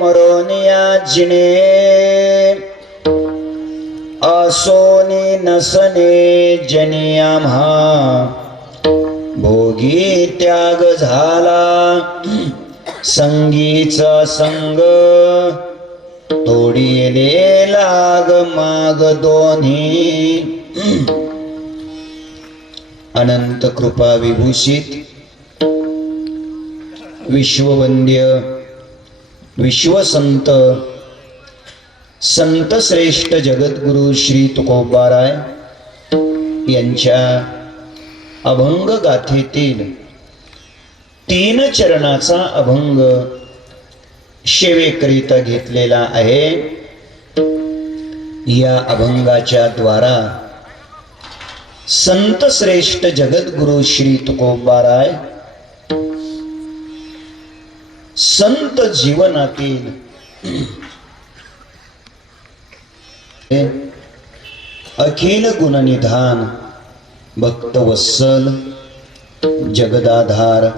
मरोनिया जिने असोनी नसने जनी आम्हा भोगी त्याग झाला संगीचा संग तोडीले लाग माग दोन्ही अनंत कृपा विभूषित विश्ववंद्य विश्वसंत संत श्रेष्ठ जगद्गुरु श्री तुकोबाराय यांच्या अभंग गाथेतील 3 चरणाचा अभंग सेवेकरिता घेतलेला आहे। या अभंगाच्या द्वारा संत श्रेष्ठ जगद्गुरु श्री तुकोबाराय संत जीवनातील अखिल गुणनिधान भक्तवत्सल जगदाधार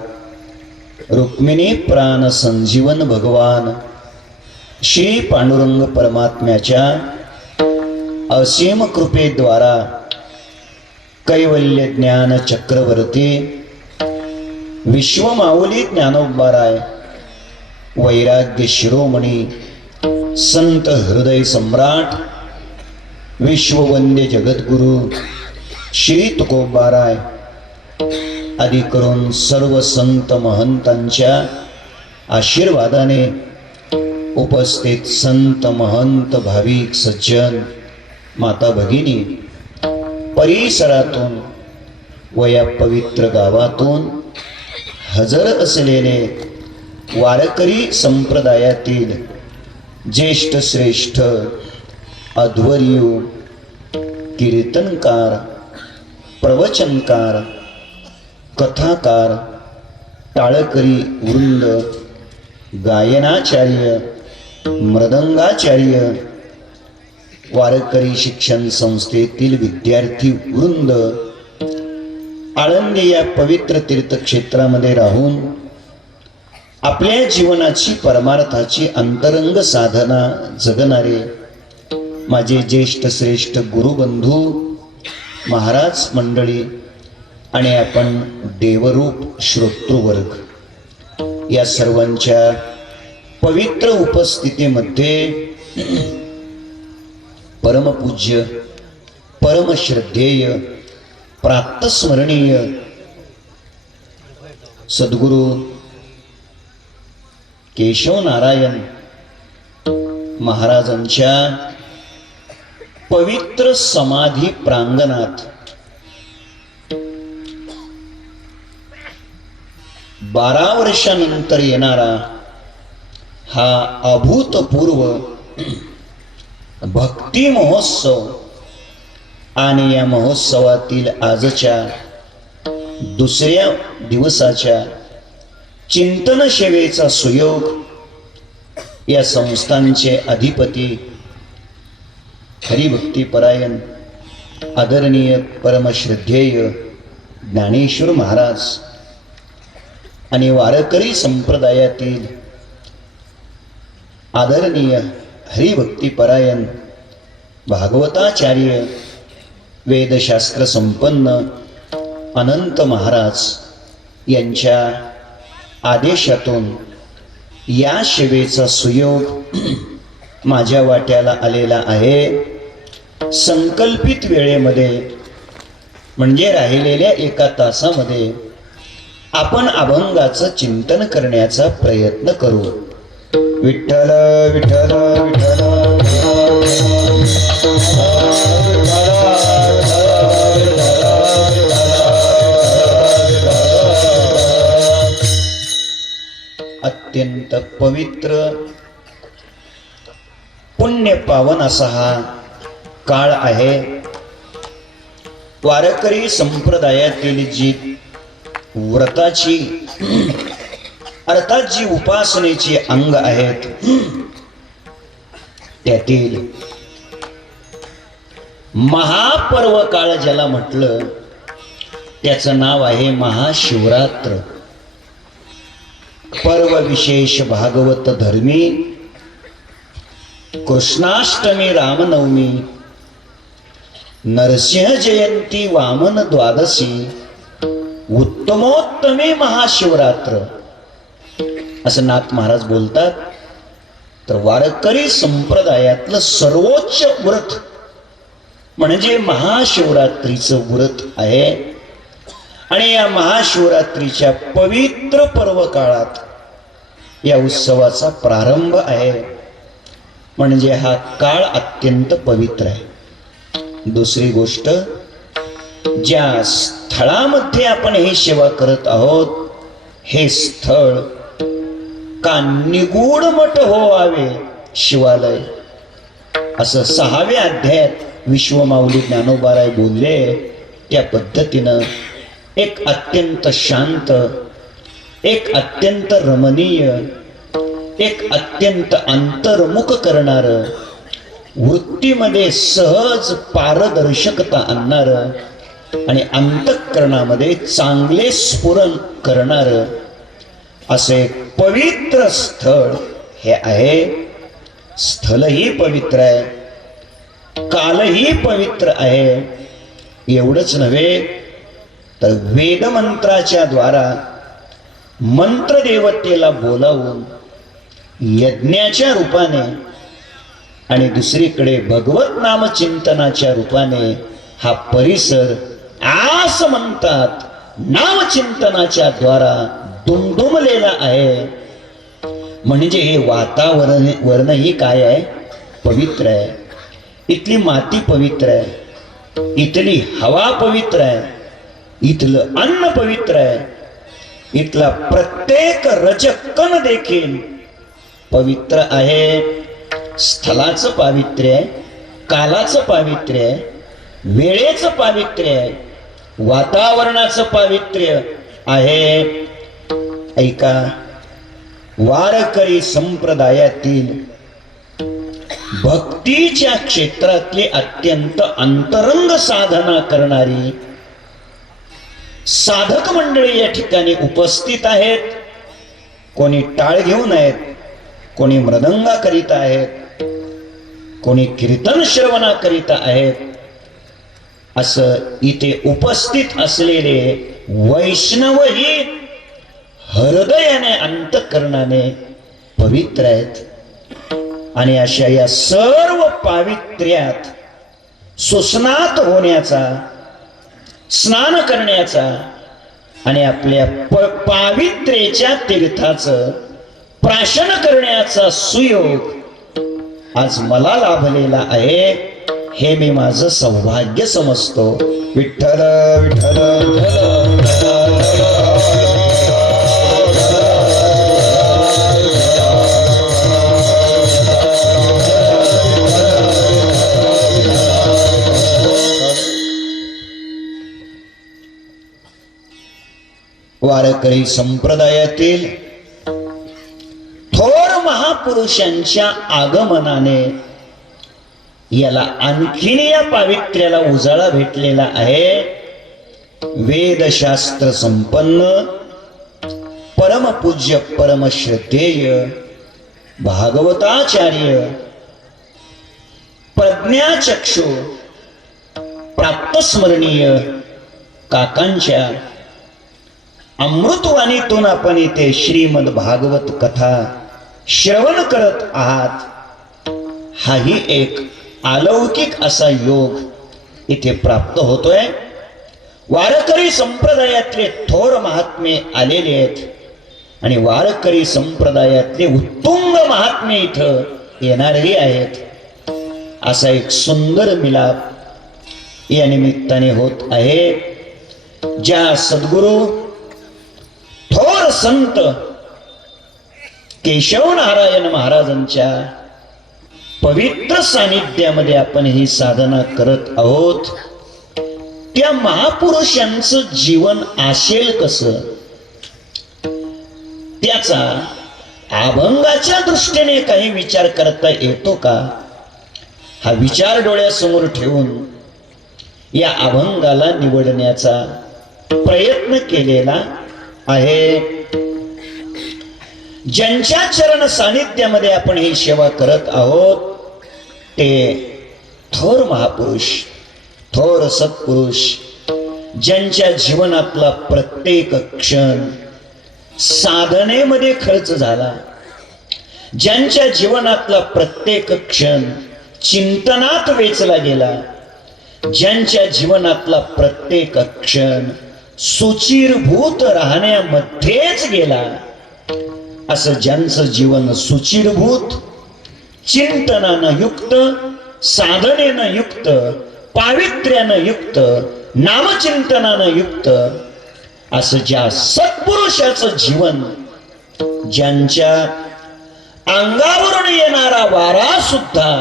रुक्मिणी प्राण संजीवन भगवान श्री पांडुरंग परमात्म्याच्या असीम कृपेद्वारा कैवल्य ज्ञान चक्रवर्ती विश्वमाऊली ज्ञानोबाराय वैराग्य शिरोमणी संत हृदय सम्राट विश्ववंद्य जगद्गुरु श्री तुकोबाराय आदी करून सर्व संत महंतांच्या आशीर्वादाने उपस्थित संत महंत भाविक सज्जन माता भगिनी परिसरातून वया पवित्र गावातून हजर असलेले वारकरी संप्रदायातील ज्येष्ठ श्रेष्ठ अध्वर्यू कीर्तनकार प्रवचनकार कथाकार टाळकरी वृंद गायनाचार्य मृदंगाचार्य वारकरी शिक्षण संस्थेतील विद्यार्थी वृंद आळंदी या पवित्र तीर्थक्षेत्रामध्ये राहून आपल्या जीवनाची परमार्थाची अंतरंग साधना जगणारे माझे ज्येष्ठ श्रेष्ठ गुरुबंधू महाराज मंडळी आणि आपण देवरूप श्रोतृवर्ग या सर्वांच्या पवित्र उपस्थितीमध्ये परमपूज्य परमश्रद्धेय प्रातस्मरणीय सद्गुरु केशव नारायण महाराजांच्या पवित्र समाधी प्रांगणात 12 वर्षानंतर येणारा हा अभूतपूर्व भक्ती महोत्सव आणि या महोत्सवातील आजच्या दुसऱ्या दिवसाच्या चिंतन सेवेचा सुयोग या संस्थांचे अधिपती हरिभक्तीपरायण आदरणीय परमश्रद्धेय ज्ञानेश्वर महाराज आणि वारकरी संप्रदायातील आदरणीय हरिभक्तीपरायण भागवताचार्य वेदशास्त्र संपन्न अनंत महाराज यांच्या आदेशातून या सेवेचा सुयोग माझ्या वाट्याला आलेला आहे। संकल्पित वेळेमध्ये म्हणजे राहिलेल्या 1 तासामध्ये आपण अभंगाचं चिंतन करण्याचा प्रयत्न करू। विठ्ठल विठ्ठल विठ्ठल अत्यंत पवित्र पुण्य पावन असा हा काळ आहे। वारकरी संप्रदायातील जी व्रताची अर्थात जी उपासनेची अंग आहेत त्यातील महापर्व काळ ज्याला म्हटलं त्याचं नाव आहे महाशिवरात्र। पर्व विशेष भागवत धर्मी कृष्णाष्टमी, रामनवमी, नरसिंह जयंती, वामन द्वादशी, उत्तमोत्तमे महाशिवरात्र असं नाथ महाराज बोलतात. तर वारकरी संप्रदायातलं सर्वोच्च व्रत म्हणजे महाशिवरात्रीचं व्रत आहे. आणि या महाशिवरात्रीच्या पवित्र पर्व काळात या उत्सवाचा प्रारंभ आहे. म्हणजे हा काळ अत्यंत पवित्र आहे. दुसरी गोष्ट, ज्या स्थळामध्ये आपण ही सेवा करत आहोत हे स्थळ का निगूढ मठ होवावे शिवालय, असं 6व्या अध्यायात विश्वमाऊली ज्ञानोबाराय बोलले. त्या पद्धतीनं एक अत्यंत शांत, एक अत्यंत रमणीय, एक अत्यंत अंतर्मुख करणार, वृत्तीमध्ये सहज पारदर्शकता आणणार आणि अंतःकरणामध्ये चांगले स्फुरण करणार असे पवित्र स्थळ हे आहे. स्थळही पवित्र आहे, कालही पवित्र आहे. एवढंच नव्हे तर वेदमंत्राच्या द्वारा मंत्रदेवतेला बोलावून यज्ञाच्या रूपाने आणि दुसरीकडे भगवत नामचिंतनाच्या रूपाने हा परिसर आस म्हणतात नामचिंतनाच्या द्वारा दुमदुमलेला आहे. म्हणजे हे वातावरणही काय आहे? पवित्र आहे. इथली माती पवित्र आहे, इथली हवा पवित्र आहे, इथलं अन्न पवित्र आहे, इथला प्रत्येक रजकण देखील पवित्र आहे. स्थलाचं पावित्र्य आहे, कालाचं पावित्र्य आहे, वेळेचं पावित्र्य आहे, वातावरणाचं पावित्र्य आहे. ऐका, वारकरी संप्रदायातील भक्तीच्या क्षेत्रातली अत्यंत अंतरंग साधना करणारी साधक मंडळी या ठिकाणी उपस्थित आहेत. कोणी टाळ घेऊन आहेत, कोणी मृदंगा करीत आहेत, कोणी कीर्तन श्रवणा करीत आहेत. असं इथे उपस्थित असलेले वैष्णवही हृदयाने अंतःकरणाने पवित्र आहेत. आणि अशा या सर्व पावित्र्यात सुस्नात होण्याचा, स्नान करण्याचा आणि आपल्या पावित्र्याच्या तीर्थाचं प्राशन करण्याचा सुयोग आज मला लाभलेला आहे. हे मी माझं सौभाग्य समजतो. विठ्ठल विठ्ठल वारकरी संप्रदायातील थोर महापुरुषांच्या आगमनाने याला आणखीन या पावित्र्याला उजाळा भेटलेला आहे. वेदशास्त्र संपन्न, परमपूज्य परमश्रद्धेय भागवताचार्य, प्रज्ञाचक्षु प्राप्तस्मरणीय काकांच्या अमृतवाणीतून आपण इथे श्रीमद भागवत कथा श्रवण करत आहात. हाही एक अलौकिक असा योग इथे प्राप्त होतोय. वारकरी संप्रदायातले थोर महात्मे आलेले आहेत आणि वारकरी संप्रदायातले उत्तुंग महात्मे इथं येणारही आहेत. असा एक सुंदर मिलाप या निमित्ताने होत आहे. ज्या सद्गुरु थोर संत केशव नारायण महाराजांच्या पवित्र सानिध्यामध्ये आपण ही साधना करत आहोत. त्या महापुरुषांचं जीवन असेल कसं, त्याचा अभंगाच्या दृष्टीने काही विचार करता येतो का? हा विचार डोळ्यासमोर ठेवून या अभंगाला निवडण्याचा प्रयत्न केलेला आहे. ज्यांच्या चरण सानिध्यामध्ये आपण ही सेवा करत आहोत ते थोर महापुरुष, थोर सत्पुरुष, ज्यांच्या जीवनातला प्रत्येक क्षण साधनेमध्ये खर्च झाला, ज्यांच्या जीवनातला प्रत्येक क्षण चिंतनात वेचला गेला, ज्यांच्या जीवनातला प्रत्येक क्षण सुचिरभूत राहण्यामध्येच गेला, असं ज्यांचं जीवन सुचिरभूत, चिंतनानं युक्त, साधनेनं युक्त, पावित्र्यानं युक्त, नामचिंतनानं युक्त, असं ज्या सत्पुरुषाचं जीवन, ज्यांच्या अंगावरून येणारा वारा सुद्धा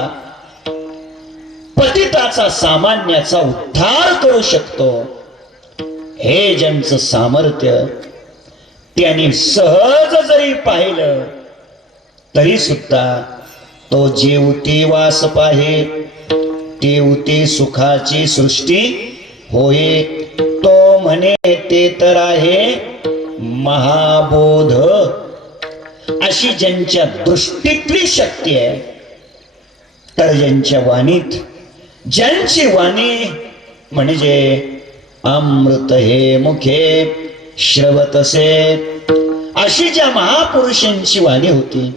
पतिताचा, सामान्याचा उद्धार करू शकतो, हे ज्यांचं सामर्थ्य त्यांनी सहज जरी पाहिलं तरी सुद्धा तो जेवते वास पाहे, तेवते सुखाची सृष्टी होय, तो म्हणे ते तर आहे महाबोध. अशी ज्यांच्या दृष्टीतली शक्ती आहे, तर ज्यांच्या वाणीत, ज्यांची वाणी म्हणजे अमृत हे मुखे श्रवतसे, अशी ज्या महापुरुषांची वाणी होती,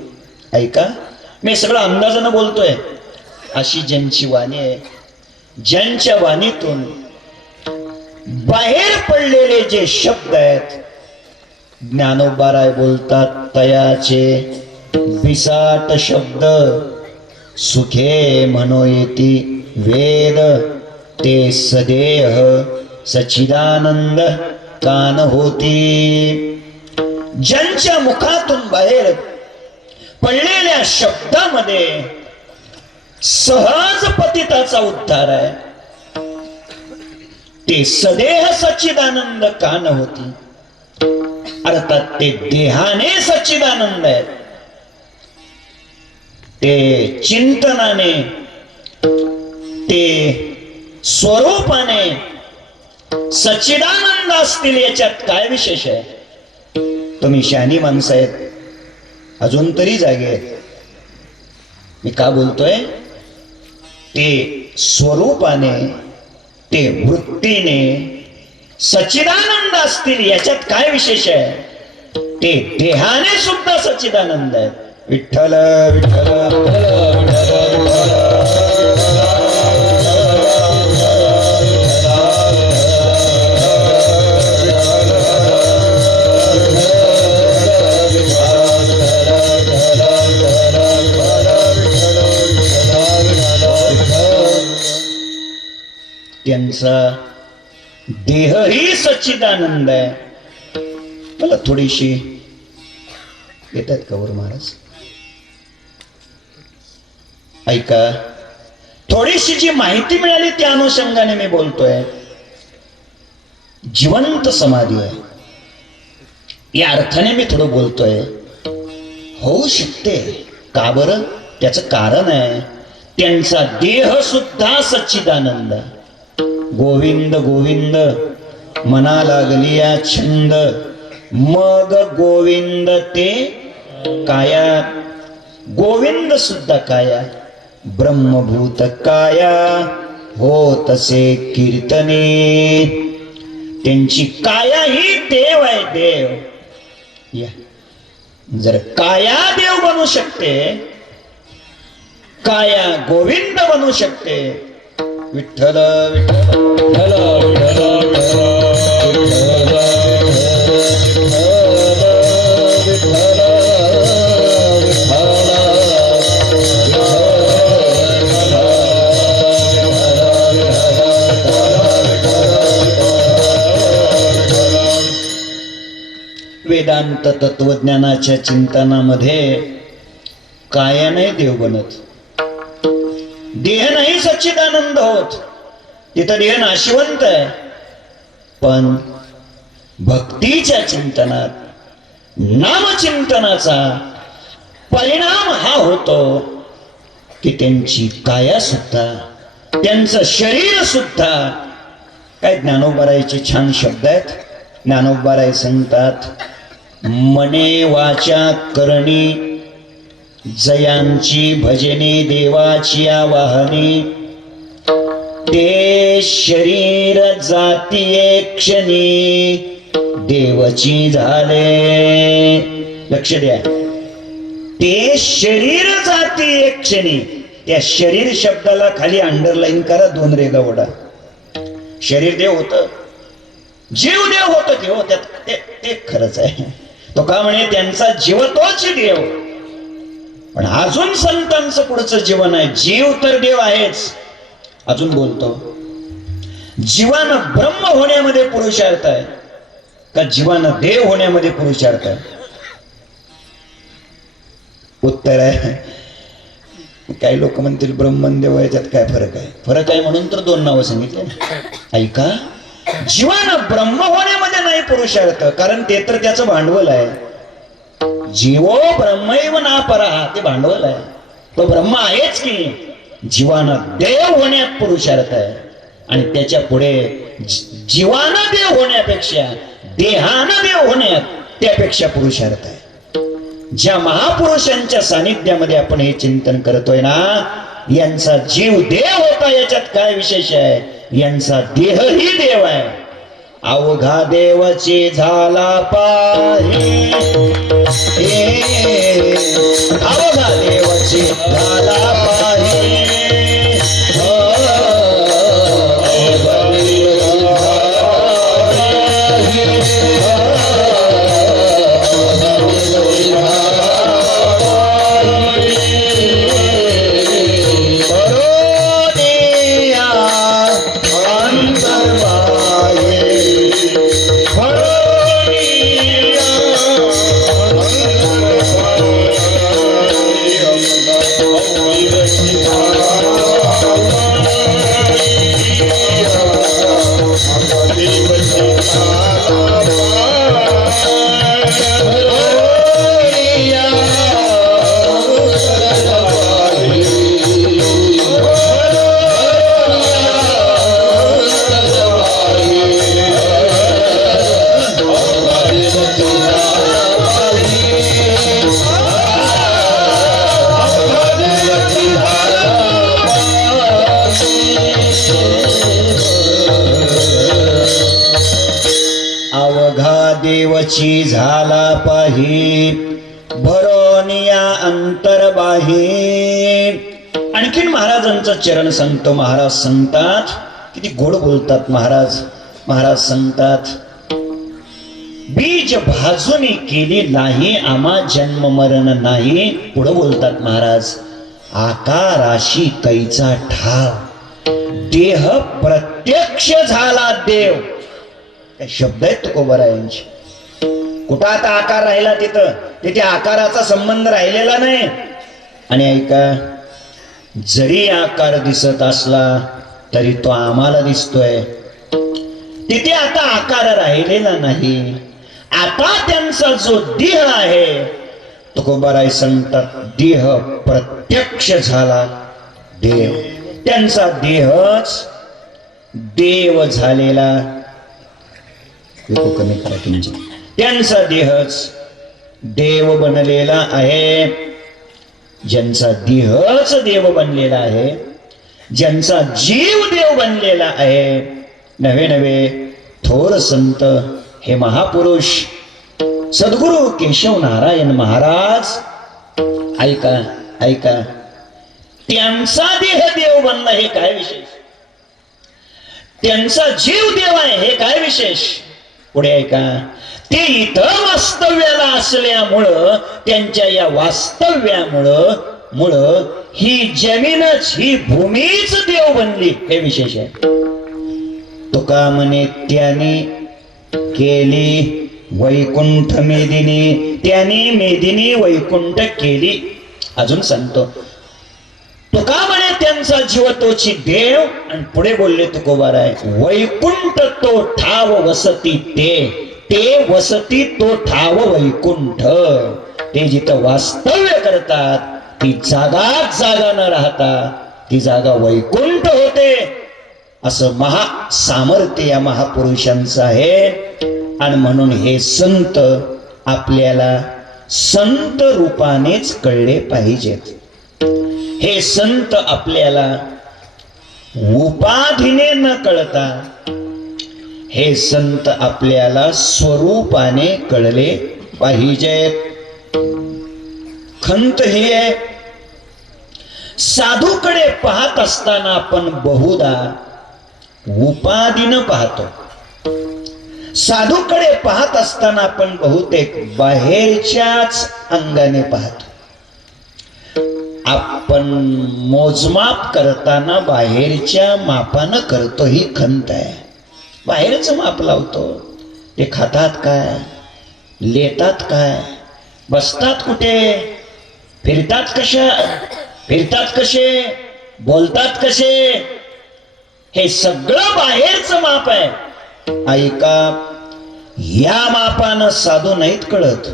ऐका मी सगळं अंदाजानं बोलतोय, अशी ज्यांची वाणी आहे, ज्यांच्या वाणीतून बाहेर पडलेले जे शब्द आहेत, ज्ञानोबाराय बोलतात तयाचे विसाट शब्द सुखे म्हणो येती वेद, ते सदेह सच्चिदानंद कान होती. ज्यांच्या मुखातून बाहेर पडलेल्या शब्दामध्ये सहज पतिताचा उद्धार आहे, ते सदेह सच्चिदानंद कान होती. अर्थात ते देहाने सच्चिदानंद आहे, ते चिंतनाने, ते स्वरूपाने सच्चिदानंद असतील, याच्यात काय विशेष आहे? तुम्ही शहाणी माणसं आहेत, अजून तरी जागे आहेत. मी का बोलतोय? ते स्वरूपाने, ते वृत्तीने सच्चिदानंद असतील, याच्यात काय विशेष आहे? ते देहाने सुद्धा सच्चिदानंद आहे. विठ्ठल विठ्ठल त्यांचा देहही सच्चिदानंद आहे. मला थोडीशी येतात का वर महाराज? ऐका, थोडीशी जी माहिती मिळाली त्या अनुषंगाने मी बोलतोय. जिवंत समाधी आहे, या अर्थाने मी थोडं बोलतोय. होऊ शकते, का बरं? त्याचं कारण आहे, त्यांचा देह सुद्धा सच्चिदानंद. गोविंद गोविंद मना लागलिया छंद, मग गोविंद ते काया. गोविंद सुद्धा काया, ब्रह्मभूत काया होतसे कीर्तने. त्यांची काया ही देव आहे, देव. या जर काया देव बनू शकते, काया गोविंद बनू शकते. विठ्ठल विठ्ठल विठ्ठल वेदांत तत्वज्ञानाच्या चिंतनामध्ये काया नाही देव बनत, देह नाही सच्चिदानंद होत. तिथं देह नाशिवंत आहे. पण भक्तीच्या चिंतनात, नामचिंतनाचा परिणाम हा होतो की त्यांची काया सुद्धा, त्यांचं शरीर सुद्धा. काय ज्ञानोबारायचे छान शब्द आहेत. ज्ञानोबाराय सांगतात, मने वाचा करणी जयांची भजने देवाची आवाहने, ते शरीर जातीये क्षणी देवची झाले. लक्ष द्या, ते शरीर जातीये क्षणी. त्या शरीर शब्दाला खाली अंडरलाईन करा, 2 रेगा ओढा. शरीर देव होत, जीव देव होत ते हो, त्यात ते खरंच आहे. तो का म्हणे त्यांचा जीव तोच देव. पण अजून संतांचं पुढचं जीवन आहे. जीव तर देव आहेच, अजून बोलतो जीवानं ब्रह्म होण्यामध्ये पुरुषार्थ आहे का जीवानं देव होण्यामध्ये पुरुषार्थ आहे? उत्तर आहे, काही लोक म्हणतील ब्रह्मन देव याच्यात काय फरक आहे? फरक आहे म्हणून तर 2 नावं सांगितले. ऐका, जीवानं ब्रह्म होण्यामध्ये नाही पुरुषार्थ, कारण ते तर त्याचं भांडवल आहे. जीवो ब्रह्मैव ना परहा, ते भांडवल आहे. तो ब्रह्म आहेच की. जीवानं देव होण्यात पुरुषार्थ आहे. आणि त्याच्या पुढे जीवानं देव होण्यापेक्षा देहानं देव होण्यात त्यापेक्षा पुरुषार्थ आहे. ज्या महापुरुषांच्या सानिध्यामध्ये आपण हे चिंतन करतोय ना, यांचा जीव देव होता, याच्यात काय विशेष आहे? यांचा देहही देव आहे. अवघा देवाची झाला पाही, अवघा देवाची झाला पाही. देवची झाला पाही, भरोनिया अंतरबाही. आणखीन महाराजांचं चरण सांगतो. महाराज सांगतात, किती गोड बोलतात महाराज. महाराज सांगतात, बीज भाजूनी केली नाही आम्हा जन्म मरण नाही. पुढे बोलतात महाराज, आकाराशी कैचा ठाव, देह प्रत्यक्ष झाला देव. काय शब्द आहेत तुकोबारायांचे. कुठं आता आकार राहिला तिथं, तिथे आकाराचा संबंध राहिलेला नाही. आणि ऐका, जरी आकार दिसत असला तरी तो आम्हाला दिसतोय. तिथे आता आकार राहिलेला नाही. आता त्यांचा जो देह आहे, तुकोबाराय सांगतात, देह प्रत्यक्ष झाला देव. त्यांचा देहच देव झालेला. कमी करा तुमची. त्यांचा देहच देव बनलेला आहे. ज्यांचा देहच देव बनलेला आहे, ज्यांचा जीव देव बनलेला आहे. नवे नवे थोर संत, हे महापुरुष सद्गुरु केशव नारायण महाराज, ऐका ऐका, त्यांचा देह देव बनला हे काय विशेष? त्यांचा जीव देव आहे हे काय विशेष? पुढे ऐका, ते इथं वास्तव्याला असल्यामुळं, त्यांच्या या वास्तव्यामुळं ही जमीनच, ही भूमीच देव बनली हे विशेष आहे. तुका म्हणे, त्याने केली वैकुंठ मेदिनी, त्याने मेदिनी वैकुंठ केली. अजून सांगतो, तुका म्हणे त्यांचा जीव तोची देव. आणि पुढे बोलले तुकोबाराय, वैकुंठ तो ठाव वसती ते वसती तो ठाव वैकुंठ. ते जिथं वास्तव्य करतात ती जागाच जागा न राहता ती जागा वैकुंठ होते. असं महासामर्थ्य या महापुरुषांचं आहे. आणि म्हणून हे संत आपल्याला संत रूपानेच कळले पाहिजेत. हे संत आपल्याला उपाधीने न कळता हे संत आपल्याला स्वरूपाने कळले पाहिजेत. खंत ही आहे, साधूकडे पाहत असताना आपण बहुधा उपाधीनं पाहतो. साधूकडे पाहत असताना आपण बहुतेक बाहेरच्याच अंगाने पाहतो. आपण मोजमाप करताना बाहेरच्या मापानं करतो, ही खंत आहे. बाहेरचं माप लावतो. ते खातात काय, लेतात काय, बसतात कुठे, फिरतात कसे, बोलतात कसे, हे सगळं बाहेरचं माप आहे. ऐका, या मापानं साधू नाहीत कळत.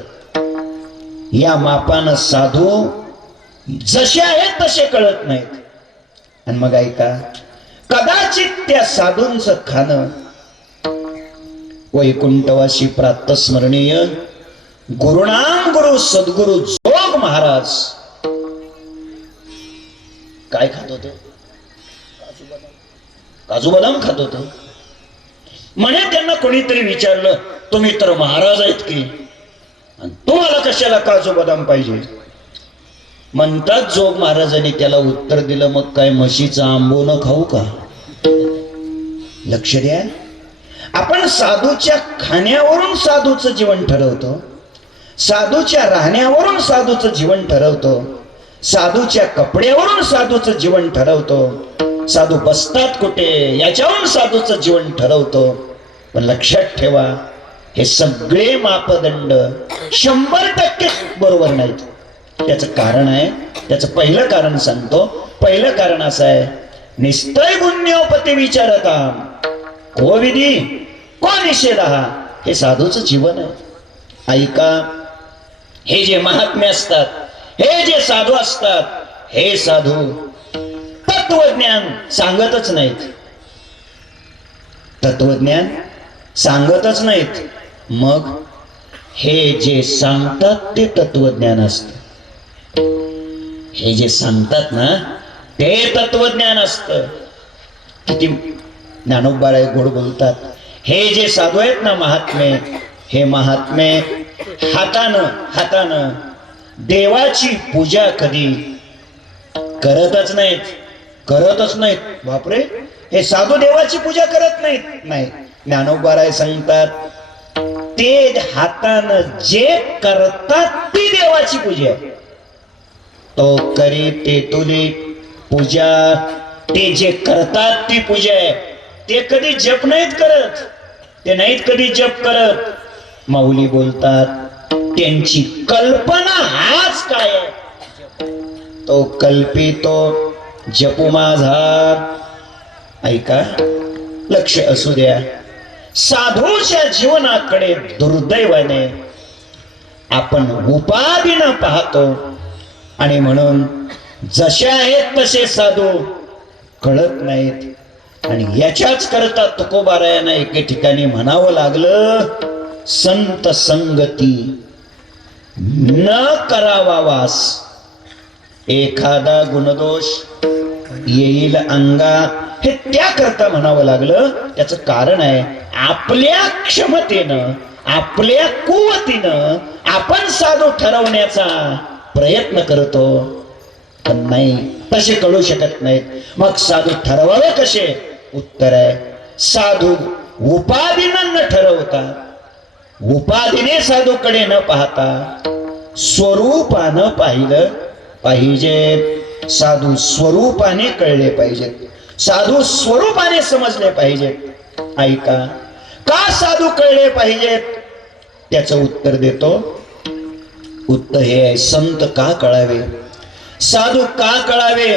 या मापानं साधू जसे आहेत तसे कळत नाहीत. आणि मग ऐका, कदाचित त्या साधूंचं खाणं वैकुंठवासी प्रातस्मरणीय गुरुनाम गुरु सद्गुरु जोग महाराज काय खात होते? काजू बदाम खात होते. म्हणे त्यांना कोणीतरी विचारलं, तुम्ही तर महाराज आहेत की, आणि तुम्हाला कशाला काजू बदाम पाहिजे? म्हणतात जोग महाराजांनी त्याला उत्तर दिलं, मग काय म्हशीचं आंबोनं खाऊ का? लक्ष द्या, आपण साधूच्या खाण्यावरून साधूचं जीवन ठरवतो, साधूच्या राहण्यावरून साधूचं जीवन ठरवतो, साधूच्या कपड्यावरून साधूचं जीवन ठरवतो, साधू बसतात कुठे याच्यावरून साधूचं जीवन ठरवतो. पण लक्षात ठेवा, हे सगळे मापदंड 100% बरोबर नाहीत. त्याचं कारण आहे, त्याचं पहिलं कारण सांगतो. पहिलं कारण असं आहे, निस्तय गुण्योपती विचारता को विधी को निषेध, हे साधूचं जीवन आहे. ऐका, हे जे महात्मे असतात, हे जे साधू असतात, हे साधू तत्वज्ञान सांगतच नाहीत. तत्वज्ञान सांगतच नाहीत. मग हे जे सांगतात ते तत्वज्ञान असत. हे जे सांगतात ना ते तत्वज्ञान असत. किती ज्ञानोबाराय गोड बोलतात. हे जे साधू आहेत ना महात्मे, हे महात्मे हातानं देवाची पूजा कधी करतच नाहीत. बापरे, हे साधू देवाची पूजा करत नाहीत. नाही, ज्ञानोबाराय सांगतात, ते हातानं जे करतात ती देवाची पूजा. तो करी ते तुली पूजा, ते जे करतात ती पूजा आहे. ते कधी जप नाहीत करत, ते नाहीत कधी जप करत. माऊली बोलतात, त्यांची कल्पना हाच काय आहे, तो कल्पितो जपू माझा. ऐका, लक्ष असू द्या, साधूच्या जीवनाकडे दुर्दैवाने आपण उपाधीनं पाहतो. आणि म्हणून जसे आहेत तसे साधू कळत नाहीत. आणि याच्याच करता तुकोबारायांना एके ठिकाणी म्हणावं लागलं, संत संगती न करावा वास, एखादा गुणदोष येईल अंगा. हे त्याकरता म्हणावं लागलं. त्याचं कारण आहे, आपल्या क्षमतेनं, आपल्या कुवतीनं आपण साधू ठरवण्याचा प्रयत्न करतो, पण नाही, तसे कळू शकत नाहीत. मग साधू ठरवावे कसे? उत्तर आहे, साधू उपाधीनं न ठरवता, उपाधीने साधूकडे न पाहता स्वरूपानं पाहिलं पाहिजे. साधू स्वरूपाने कळले पाहिजेत, साधू स्वरूपाने समजले पाहिजेत. ऐका, का साधू कळले पाहिजेत? त्याचं उत्तर देतो. उत्तर हे आहे, संत का कळावे, साधू का कळावे?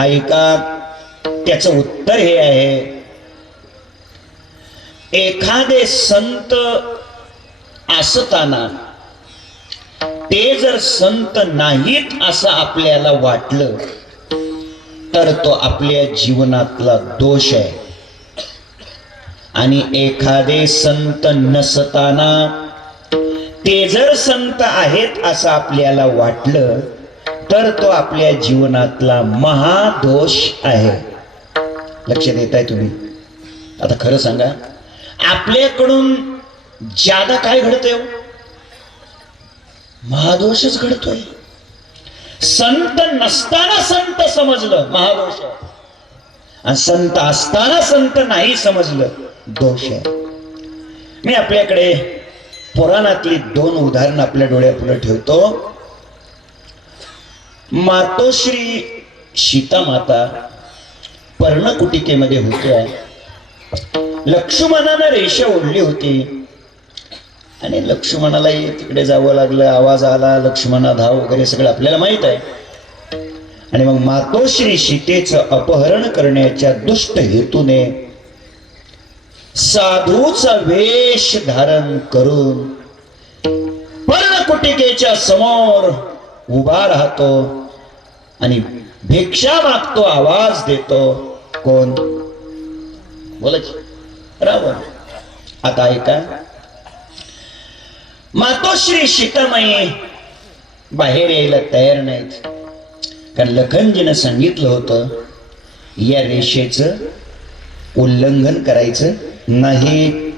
ऐका, त्याचं उत्तर हे आहे, एखादे संत असताना ते जर संत नाहीत असं आपल्याला वाटलं तर तो आपल्या जीवनातला दोष आहे. आणि एखादे संत नसताना ते जर संत आहेत असं आपल्याला वाटलं तर तो आपल्या जीवनातला महादोष आहे. लक्ष देताय तुम्ही? आता खरं सांगा, आपल्याकडून ज्यादा काय घडतंय? महादोषच घडतोय. संत नसताना संत समजलं महादोष आहे, आणि संत असताना संत नाही समजलं दोष आहे. मी आपल्याकडे पुराणातली 2 उदाहरणं आपल्या डोळ्यापुढे ठेवतो. मातोश्री सीता माता पर्णकुटिकेमध्ये होत्या. लक्ष्मणानं रेषा ओढली होती आणि लक्ष्मणालाही तिकडे जावं लागलं. आवाज आला, लक्ष्मणा धाव वगैरे सगळं आपल्याला माहित आहे. आणि मग मातोश्री सीतेचं अपहरण करण्याच्या दुष्ट हेतूने साधूचा वेश धारण करून पर्णकुटिकेच्या समोर उभा राहतो आणि भिक्षा मागतो, आवाज देतो. कोण? बोला की, रावण. आता ऐका, मातोश्री सीतामाई बाहेर यायला तयार नाहीत, कारण लखनजीनं सांगितलं होतं या रेषेचं उल्लंघन करायचं नाही.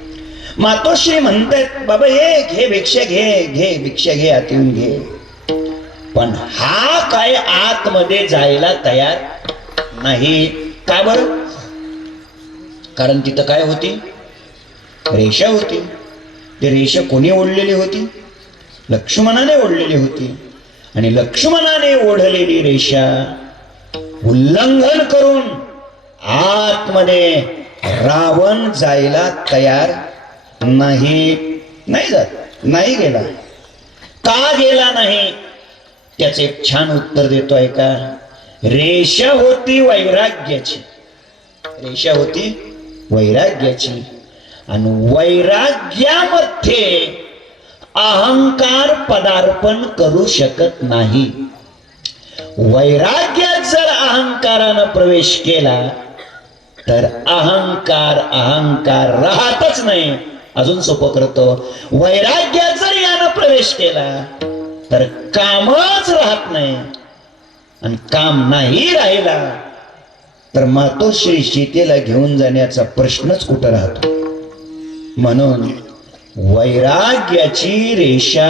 मातोश्री म्हणतात, बाबा हे घे भिक्षा, घे भिक्षा घे, आत येऊन घे. पण हा काय आतमध्ये जायला तयार नाही. का बरं? कारण तिथं काय होती? रेषा होती. ती रेषा कोणी ओढलेली होती? लक्ष्मणाने ओढलेली होती. आणि लक्ष्मणाने ओढलेली रेषा उल्लंघन करून आतमध्ये रावण जायला तयार नाही. नाही जात, नाही गेला. का गेला नाही? त्याचं एक छान उत्तर देतो ऐका. रेषा होती वैराग्याची. रेषा होती वैराग्याची, आणि वैराग्यामध्ये अहंकार पदार्पण करू शकत नाही. वैराग्यात जर अहंकारानं प्रवेश केला तर अहंकार राहतच नाही. अजून सोपं करतो, वैराग्यात जर यानं प्रवेश केला तर कामच राहत नाही, आणि काम नाही राहिला तर मातोश्री सीतेला घेऊन जाण्याचा प्रश्नच कुठं राहतो. म्हणून वैराग्याची रेषा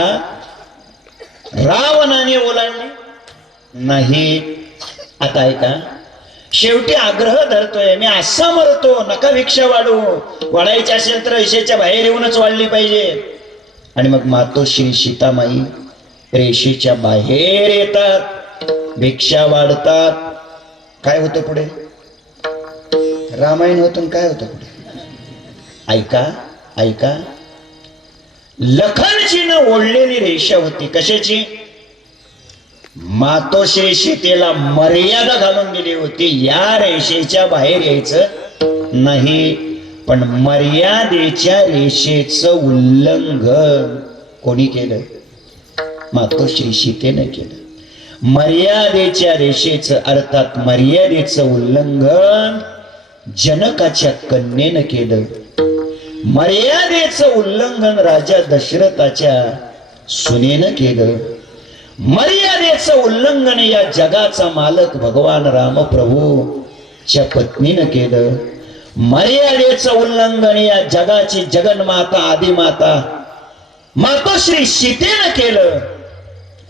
रावणाने ओलांडली नाही. आता ऐका, शेवटी आग्रह धरतोय, मी असा मरतो, नका भिक्षा वाढायची असेल तर रेषेच्या बाहेर येऊनच वाढली पाहिजे. आणि मग मातोश्री सीतामाई रेषेच्या बाहेर येतात, भिक्षा वाढतात. काय होतं पुढे? रामायण होतं. काय होतं पुढे? ऐका ऐका, लखनजीनं ओढलेली रेषा होती. कशाची? मातोश्री सीतेला मर्यादा घालून दिली होती, या रेषेच्या बाहेर यायचं नाही. पण मर्यादेच्या रेषेचं उल्लंघन कोणी केलं? मातोश्री सीतेने केलं. मर्यादेच्या रेषेचं, अर्थात मर्यादेचं उल्लंघन जनकाच्या कन्येनं केलं. मर्यादेचं उल्लंघन राजा दशरथाच्या सुनेनं केलं. मर्यादेचं उल्लंघन या जगाचा मालक भगवान रामप्रभूच्या पत्नीनं केलं. मर्यादेचं उल्लंघन या जगाची जगन्माता आदिमाता मातोश्री सीतेनं केलं.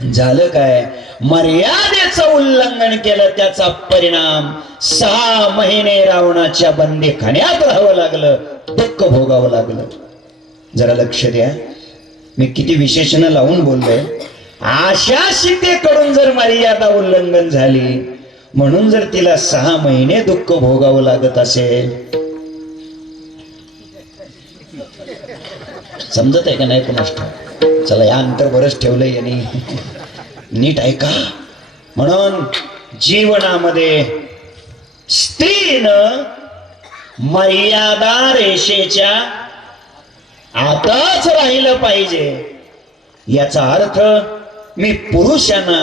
झालं काय? मर्यादेचं उल्लंघन केलं, त्याचा परिणाम 6 महिने रावणाच्या बंदीखान्यात राहावं लागलं, दुःख भोगावं लागलं. जरा लक्ष द्या, मी किती विशेषणं लावून बोललोय. अशा सीतेकडून जर मर्यादा उल्लंघन झाली म्हणून जर तिला 6 महिने दुःख भोगावं लागत असेल, समजत आहे का नाही कुणाष्ट? चला, या अंतर बरंच ठेवलंय यांनी, नीट ऐका. म्हणून जीवनामध्ये स्त्रीनं मर्यादा रेषेच्या आतच राहिलं पाहिजे. याचा अर्थ मी पुरुषांना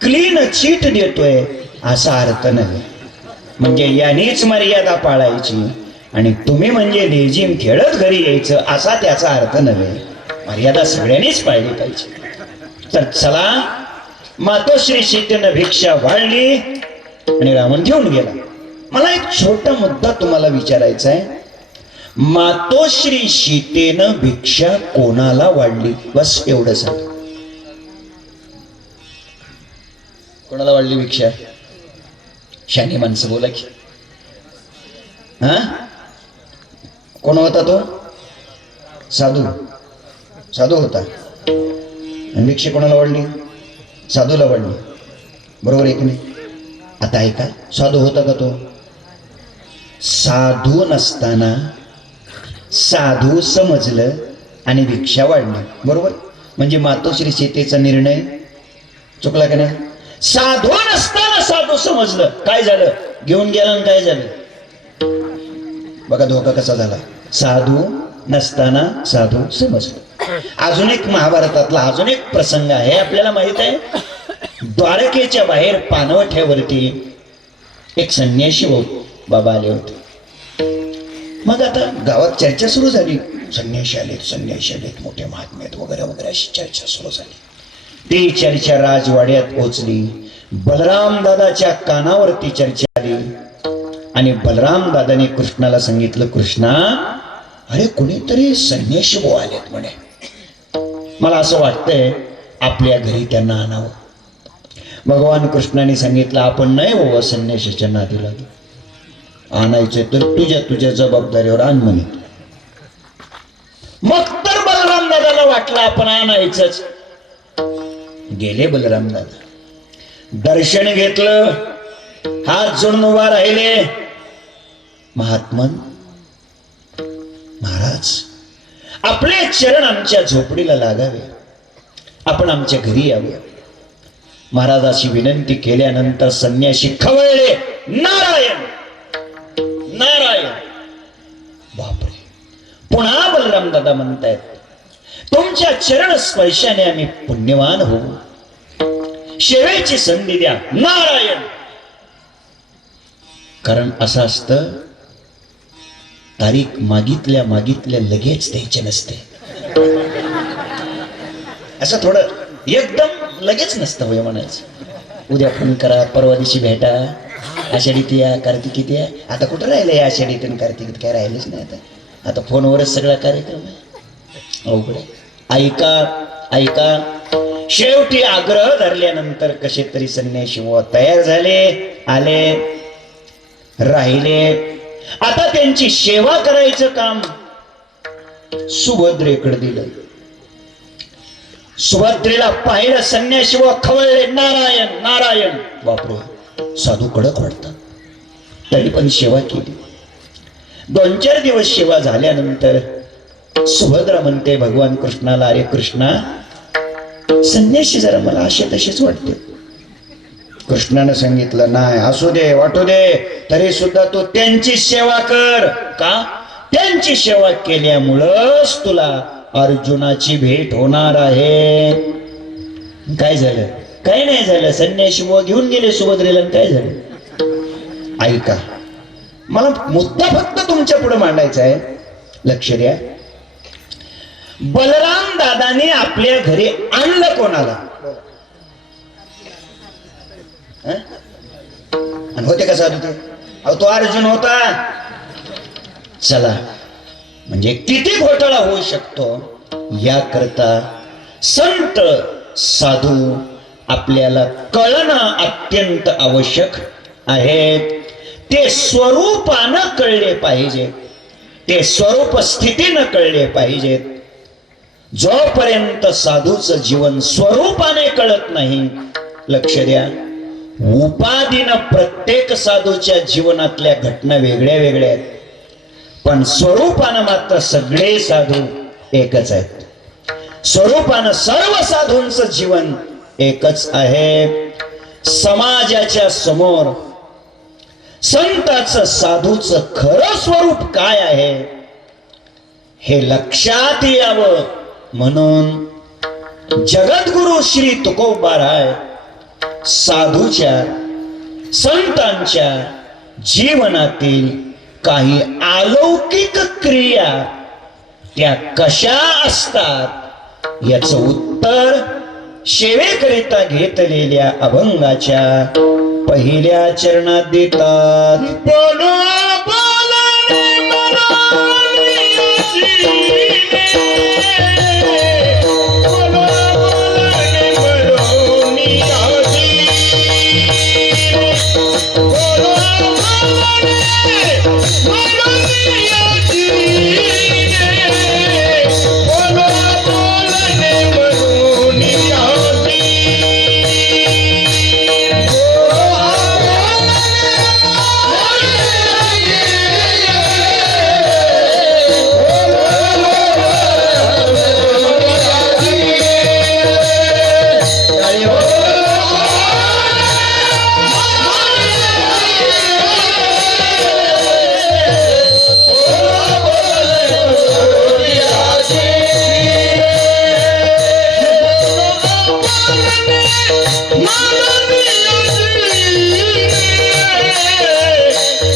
क्लीन चीट देतोय असा अर्थ नाही. म्हणजे यांनीच मर्यादा पाळायची आणि तुम्ही म्हणजे लेझीम खेळत घरी यायचं असा त्याचा अर्थ नव्हे. मर्यादा सगळ्यांनीच पाळली पाहिजे. तर चला, मातोश्री सीतेनं भिक्षा वाढली आणि रावण घेऊन गेला. मला एक छोटा मुद्दा तुम्हाला विचारायचा आहे. मातोश्री सीतेनं भिक्षा कोणाला वाढली? बस एवढं सांग. कोणाला वाढली भिक्षा? शहाणी माणसं बोला की. हा, कोण होता तो? साधू. साधू होता. आणि भिक्षा कोणाला वाढली? साधूला वाढली. बरोबर आहे की नाही? आता ऐका, साधू होता का तो? साधू नसताना साधू समजलं आणि भिक्षा वाढली. बरोबर? म्हणजे मातोश्री सीतेचा निर्णय चुकला का नाही? साधू नसताना साधू समजलं, काय झालं? घेऊन गेला आणि काय झालं? बघा धोका कसा झाला. साधू नसताना साधू समजलं. अजून एक महाभारतातला अजून एक प्रसंग आहे, आपल्याला माहित आहे. द्वारकेच्या बाहेर पाणवठ्यावरती एक संन्यासी बाबा आले होते. मग आता गावात चर्चा सुरू झाली. संन्यासी आलेत, मोठे महात्मेत वगैरे वगैरे अशी चर्चा सुरू झाली. ती चर्चा राजवाड्यात पोहोचली. बलराम दादाच्या कानावरती चर्चा आली आणि बलराम दादाने कृष्णाला सांगितलं, कृष्णा, अरे कुणीतरी संन्यासी भाऊ आलेत म्हणे. मला असं वाटतंय आपल्या घरी त्यांना आणावं. भगवान कृष्णाने सांगितलं, आपण नाही बाबा संन्यासीच्या नादीला आणायचे, तर तुझ्या जबाबदारीवर आण म्हणे. मग तर बलराम दादाला वाटलं आपण आणायचंच. गेले बलराम दादा, दर्शन घेतलं, हात जोडून उभा राहिले. महात्मन, महाराज, आपले चरण आमच्या झोपडीला लागावे, आपण आमच्या घरी यावे. महाराजाची विनंती केल्यानंतर संन्यासी खवळले, नारायण नारायण. बापरे. पुन्हा बलराम दादा म्हणतायत, तुमच्या चरण स्पर्शाने आम्ही पुण्यवान होऊ, सेवेची संधी द्या. नारायण. कारण असं असतं, तारीख मागितल्या लगेच द्यायचे नसते. असं थोडं एकदम लगेच नसतं वय म्हणायचं. उद्या फोन करा, परवा दिवशी भेटा, आषाढीत या, कार्तिकीत या. आता कुठं राहिलं या आषाढीत आणि कार्तिकीत? काय राहिलंच नाही. आता फोनवरच सगळा कार्यक्रम आहे. अवघड आहे. ऐका, शेवटी आग्रह धरल्यानंतर कसे तरी संन्यासी तयार झाले, आले, राहिले. आता त्यांची सेवा करायचं काम सुभद्रेकडे दिलं. सुभद्रेला पाहिलं संन्यासी खवळले, नारायण नारायण. बापरे, साधू कडक वाटतात. तरी पण सेवा केली. 2-4 दिवस सेवा झाल्यानंतर सुभद्रा म्हणते भगवान कृष्णाला, अरे कृष्णा, संन्यासी जरा मला असे तसेच वाटते. कृष्णाने सांगितलं, नाही, असू दे, वाटू दे, तरी सुद्धा तू त्यांची सेवा कर. का? त्यांची सेवा केल्यामुळंच तुला अर्जुनाची भेट होणार आहे. काय झालं? काय नाही झालं. संन्यासी घेऊन गेले सुभद्रेला. काय झालं? ऐका, मला मुद्दा फक्त तुमच्या पुढे मांडायचा आहे, लक्ष द्या. बलराम दादाने आपल्या घरी आणलं कोणाला? आणि होते का साधू ते? अहो, तो अर्जुन होता. चला, म्हणजे किती घोटाळा होऊ शकतो याकरता संत साधू आपल्याला कळणं अत्यंत आवश्यक आहे. ते स्वरूपानं कळले पाहिजे, ते स्वरूप स्थितीनं कळले पाहिजेत. जोपर्यंत साधूचं जीवन स्वरूपाने कळत नाही, लक्ष द्या, उपाधीनं प्रत्येक साधूच्या जीवनातल्या घटना वेगळ्या वेगळ्या आहेत, पण स्वरूपानं मात्र सगळे साधू एकच आहेत. स्वरूपानं सर्व साधूंचं जीवन एकच आहे. समाजाच्या समोर संताचं साधूचं खरं स्वरूप काय आहे हे लक्षात यावं म्हणून जगद्गुरु श्री तुकोबाराय साधूच्या संतांच्या जीवनातील काही अलौकिक क्रिया त्या कशा असतात याचं उत्तर सेवेकरिता घेतलेल्या अभंगाच्या पहिल्या चरणात देतात. बोलो बोलणे मराठी बोलो बोलणे मरोनी आजी बोलो बोलणे मरोनी आजी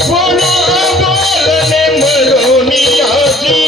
बोलो बोलणे मरोनी आजी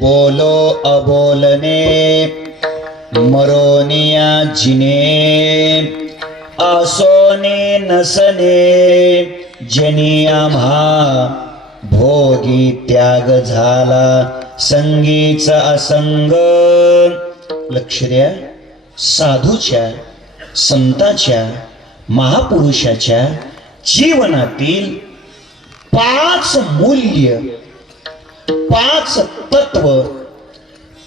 बोलो अबोलने मरोनिया जिने असोने नसने जनी आम्हा भोगी त्याग झाला संगीचा असंग. लक्ष द्या, साधूच्या संताच्या महापुरुषाच्या जीवनातील 5 मूल्य, 5 तत्व,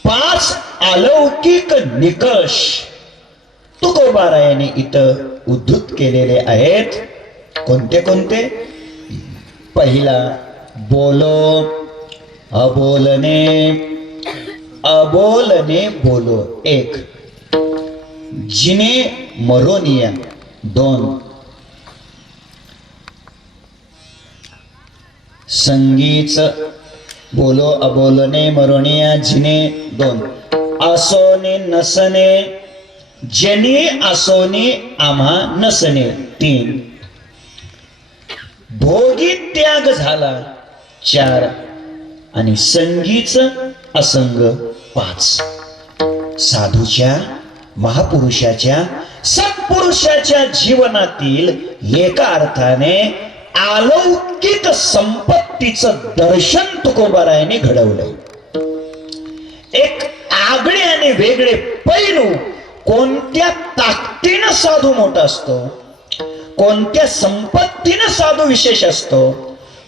5 अलौकिक निकष तुकोबारायाने इथं उद्धृत केलेले आहेत. कोणते कोणते? पहिला, बोलो अबोलने, अबोलने बोलो 1, जिने मरोनिया 2, संगीच बोलो अबोलने मरोनिया जिने 2, असोने नसने जनी असोने आम्हा नसने 3, भोगी त्याग झाला 4 आणि संगीच असंग 5. साधूच्या महापुरुषाच्या सत्पुरुषाच्या जीवनातील एका अर्थाने अलौकिक संपत्तीचं दर्शन तुकोबारायाने घडवलं. एक आगळे आणि वेगळे पैलू कोणत्या ताकदीनं साधू मोठा असतो, कोणत्या संपत्तीनं साधू विशेष असतो,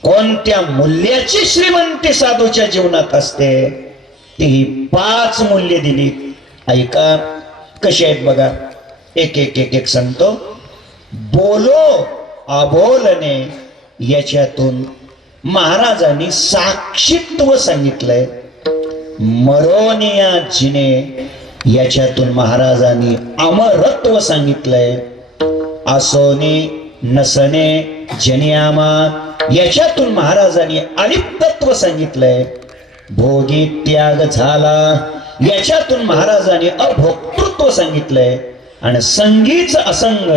कोणत्या मूल्याची श्रीमंती साधूच्या जीवनात असते, ती 5 मूल्य दिली. ऐका कशी आहेत बघा. एक एक एक एक सांगतो. बोलो अबोलने, याच्यातून महाराजांनी साक्षीत्व सांगितलंय. मरोनिया जिने, याच्यातून महाराजांनी अमरत्व सांगितलंय. असोने नसने जनियामा, याच्यातून महाराजांनी अलिप्तत्व सांगितलंय. भोगी त्याग झाला, याच्यातून महाराजांनी अभोक्तृत्व सांगितलंय. आणि संगीच असंग,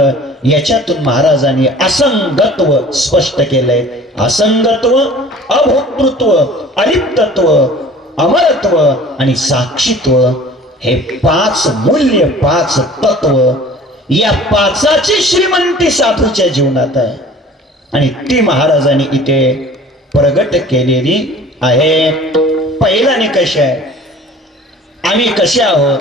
याच्यातून महाराजांनी असंगत्व स्पष्ट केलंय. असंगत्व, अभोक्तृत्व, अलिप्तत्व, अमरत्व आणि साक्षीत्व, हे 5 मूल्य, 5 तत्व, या 5ची श्रीमंती साधूच्या जीवनात आहे. आणि ती महाराजांनी इथे प्रगट केलेली आहे. पहिला निकष आहे, आम्ही कसे आहोत,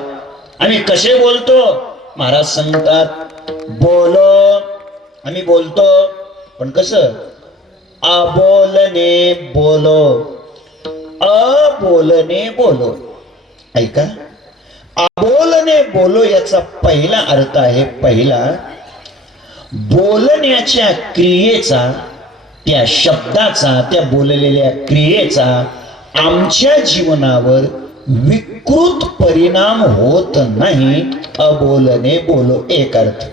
आम्ही कसे बोलतो. महाराज सांगतात बोलो, आम्ही बोलतो पण कसं, अबोलने बोलो, अबोलने बोलो. ऐका, अबोलने बोलो याचा पहिला अर्थ आहे, पहिला बोलण्याच्या क्रियेचा, त्या शब्दाचा, त्या बोललेल्या क्रियेचा आमच्या जीवनावर विकृत परिणाम होत नाही. अबोलने बोलो एक अर्थ.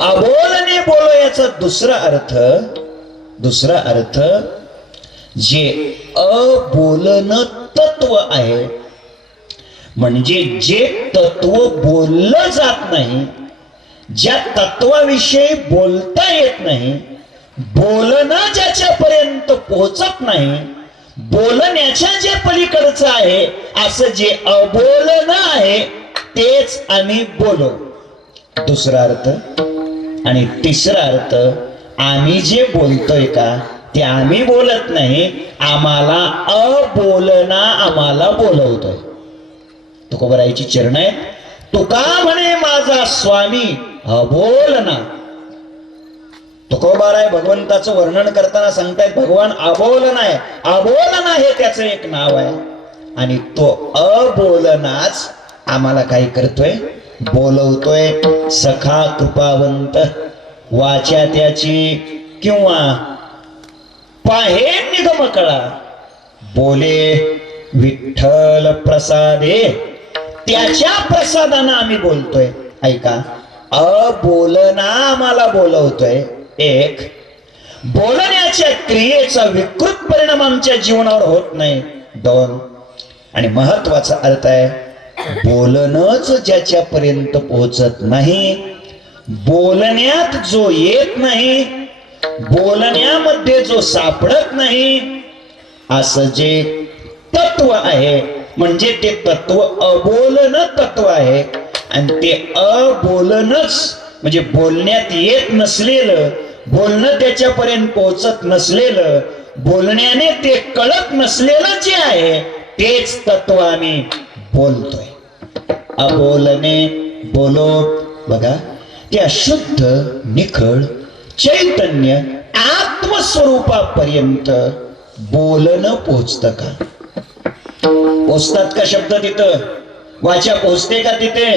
अबोलने बोलो याचा दुसरा अर्थ जे अबोलन तत्व आहे, म्हणजे जे तत्व बोललं जात नाही, ज्या तत्वाविषयी बोलता येत नाही, बोलणं ज्याच्यापर्यंत पोहोचत नाही, बोलण्याच्या जे पलीकडचं आहे, असं जे अबोलणं आहे तेच आम्ही बोलो. दुसरा अर्थ. आणि तिसरा अर्थ, आम्ही जे बोलतोय का ते आम्ही बोलत नाही, आम्हाला अबोलना आम्हाला बोलवतोय. तुकोबारायची चरण आहेत. तुका म्हणे माझा स्वामी अबोलना. तुकोबाराय भगवंताचं वर्णन करताना सांगतायत भगवान अबोलना आहे. अबोलना हे त्याचं एक नाव आहे. आणि तो अबोलनाच आम्हाला काय करतोय, बोलवतोय. सखा कृपावंत, वाचा त्याची किंवा पाहे निगम कळा, बोले विठ्ठल प्रसादे, त्याच्या प्रसादानं आम्ही बोलतोय. ऐका, अबोलना आम्हाला बोलवतोय. एक, बोलण्याच्या क्रियेचा विकृत परिणाम आमच्या जीवनावर होत नाही. 2, आणि महत्वाचा अर्थ आहे, बोलणंच ज्याच्यापर्यंत पोहोचत नाही, बोलण्यात जो येत नाही, बोलण्यामध्ये जो सापडत नाही, असं जे तत्व आहे, म्हणजे ते तत्व अबोलन तत्व आहे. आणि ते अबोलनच म्हणजे बोलण्यात येत नसलेलं, बोलणं त्याच्यापर्यंत पोहोचत नसलेलं, बोलण्याने ते कळत नसलेलं जे आहे तेच तत्व आम्ही बोलतोय. अबोलने बोलो. बघा, त्या शुद्ध निखळ चैतन्य आत्मस्वरूपापर्यंत बोलणं पोहोचतं का? पोचतात का शब्द तिथं? वाचा पोचते का तिथे?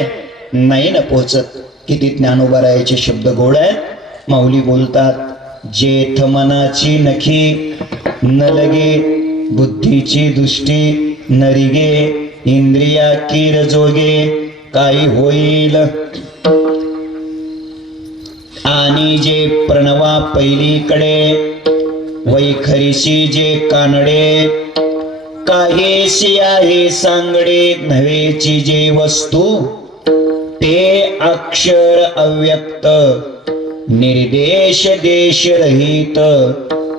नाही ना पोचत. किती ज्ञानोबारायाचे शब्द गोड आहेत. माऊली बोलतात, जेथ मनाची नखी न लगे, बुद्धीची दृष्टी नरिगे, इंद्रिया कीर जोगे, काही होईल. आणि जे प्रणवा पहिलीकडे, वैखरीशी जे कानडे, काहीशी आहे सांगडे, नव्हेची जे वस्तू, ते अक्षर अव्यक्त, निर्देश देश रहित,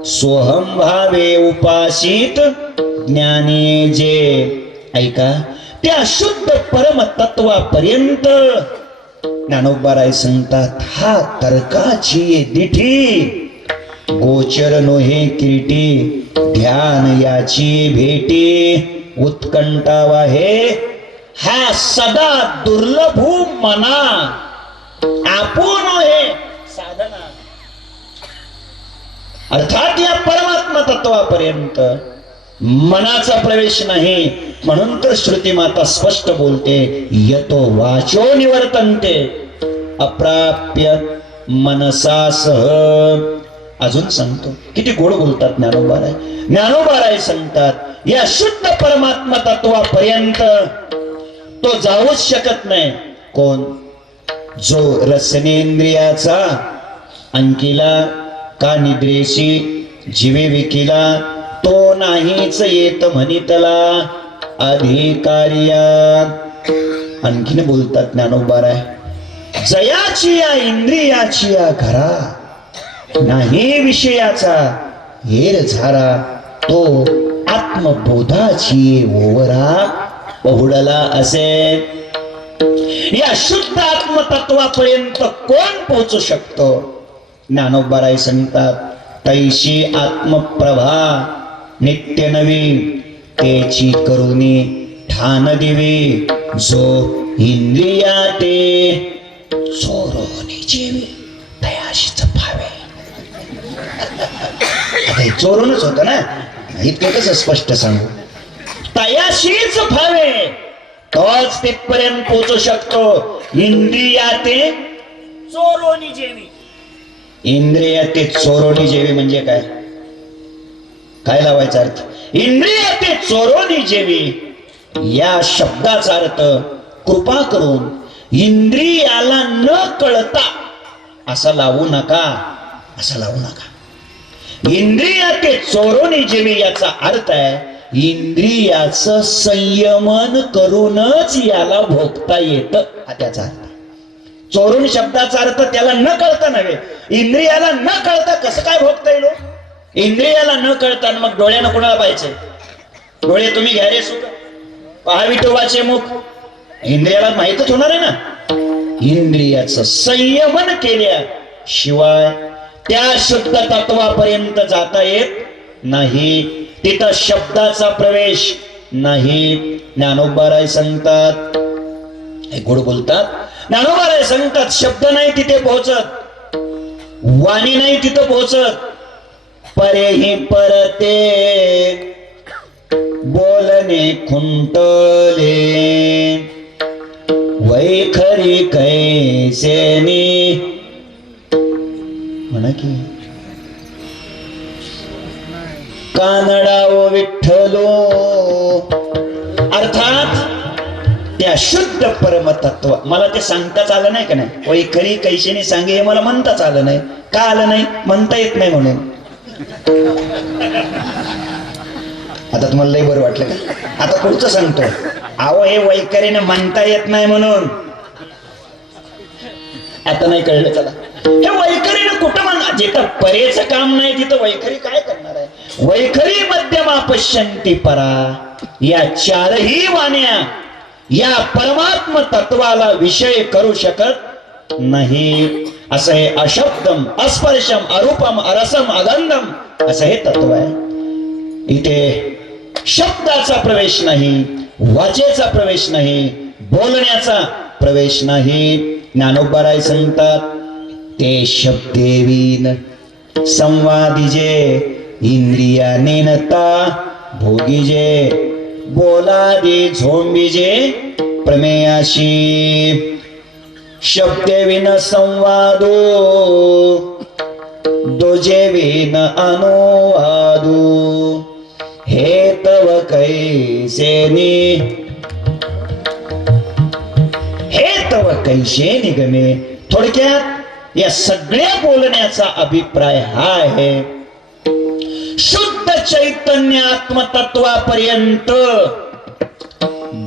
सोहम भावे उपासित, ज्ञानी जे. ऐका, त्या शुद्ध परम तत्वापर्यंत ज्ञानोबाराय सांगतात, हा तर्काची दिठी, गोचर नोहे किरीटी, ध्यान याची भेटी, उत्कंठा वाहे, हा सदा दुर्लभू मना आपण हे साधना. अर्थात या परमात्मा तत्वापर्यंत मनाचा प्रवेश नाही. म्हणून तर श्रुती माता स्पष्ट बोलते, यतो वाचो निवर्तन्ते अप्राप्य मनसा सह. अजून सांगतो, किती गोड बोलतात ज्ञानोबाराय. ज्ञानोबाराय सांगतात, या शुद्ध परमात्मा तत्वापर्यंत तो जाऊच शकत नाही. कोण? जो रसनेंद्रियाचा अंकिला का निद्रेशी जीवे विकिला, तो नाहीच येत म्हणितला अधिकार्या. आणखीन बोलतात ज्ञानोबाराय, जयाची या इंद्रियाची या घरा नाही विषयाचा हेर झारा, तो आत्मबोधाची ओवरा पहुडला असे. या शुद्ध आत्मतत्वापर्यंत कोण पोहोचू शकतो? ज्ञानोबाराय सांगतात, तैशी आत्मप्रभा नित्य नवी तेची करुणी ठाण दिवी, जो इंद्रिया ते चोरोनी जीवी तयाशीच भावे. आता हे चोरूनच होत ना, इतकं कसं स्पष्ट सांगू. तयाशीच भावे तोच तिथपर्यंत पोहोचू शकतो. इंद्रिया ते चोरोनी जेवी. इंद्रिया ते चोरोनी जेवी म्हणजे काय? काय लावायचा अर्थ? इंद्रिया ते चोरोनी जेवी या शब्दाचा अर्थ कृपा करून इंद्रियाला न कळता असा लावू नका, असा लावू नका. इंद्रिया ते चोरोनी जेवी याचा अर्थ आहे इंद्रियाचं संयमन करूनच याला भोगता येतं, हा त्याचा अर्थ. चोरून शब्दाचा अर्थ त्याला न कळता नव्हे, इंद्रियाला न कळता कसं काय भोगता येईल? इंद्रियाला न कळता मग डोळ्यानं कुणाला पाहिजे? डोळे तुम्ही घ्या रे सुख, पहा विठोबाचे मुख, इंद्रियाला माहीतच होणार आहे ना. इंद्रियाचं संयमन केल्याशिवाय त्या शुद्ध तत्वापर्यंत जाता येत नाही. तिथं शब्दाचा प्रवेश नाही. ज्ञानोबाराय सांगतात, हे गोड बोलतात, ज्ञानोबाराय सांगतात, शब्द नाही तिथे पोहोचत, वाणी नाही तिथं पोहोचत, परेही परते बोलणे खुंटले वैखरी कैसेनी. म्हणा की कानडाओ विठ्ठलो. अर्थात त्या शुद्ध परमतत्व मला ते सांगताच आलं नाही का नाही. वैखरी कैसेनी सांगे हे मला म्हणताच आलं नाही. का आलं नाही? म्हणता येत नाही म्हणून. आता तुम्हाला लय बरं वाटलं का? आता पुढचं सांगतो. अहो हे वैखरीने म्हणता येत नाही म्हणून. आता नाही कळलं. चला, हे वैखरीने कुठं म्हणा, जिथं परेचं काम नाही तिथं वैखरी काय करणार आहे? वैखरी मध्यमा पश्यंती परा. या चारही वाण्या या परमात्म तत्वाला विषय करू शकत नाही. असं हे अशब्दम अस्पर्शम अरूपम अरसम अगंधम असं हे तत्व आहे. इथे शब्दाचा प्रवेश नाही, वाचेचा प्रवेश नाही, बोलण्याचा प्रवेश नाही. ज्ञानोबाराय सांगतात, ते शब्देवीन संवादिजे इंद्रिया नेनता भोगिजे बोलादी झोंबिजे प्रमेयाशी. शब्देविन संवादो दोजेविन अनुवादो हे तव कैसेनी हे तव कैसे निगमे. थोडक्यात या सगळ्या बोलण्याचा अभिप्राय हा आहे, शुद्ध चैतन्य आत्मतत्वापर्यंत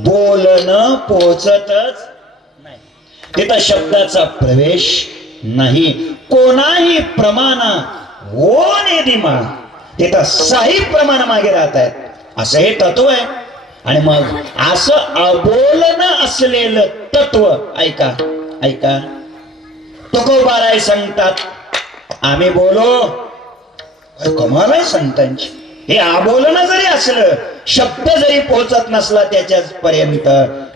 बोलणं पोहोचतच नाही. तिथं शब्दाचा प्रवेश नाही. कोणाही प्रमाणा ओ नेदिमा तिथं साही प्रमाण मागे राहत आहेत. असं हे तत्व आहे. आणि मग असं अबोलणं असलेलं तत्व ऐका ऐका. तुकोबाराय सांगतात, आम्ही बोलो कमाल आहे संतांची. हे आबोलणं जरी असलं, शब्द जरी पोहोचत नसला त्याच्याच पर्यंत,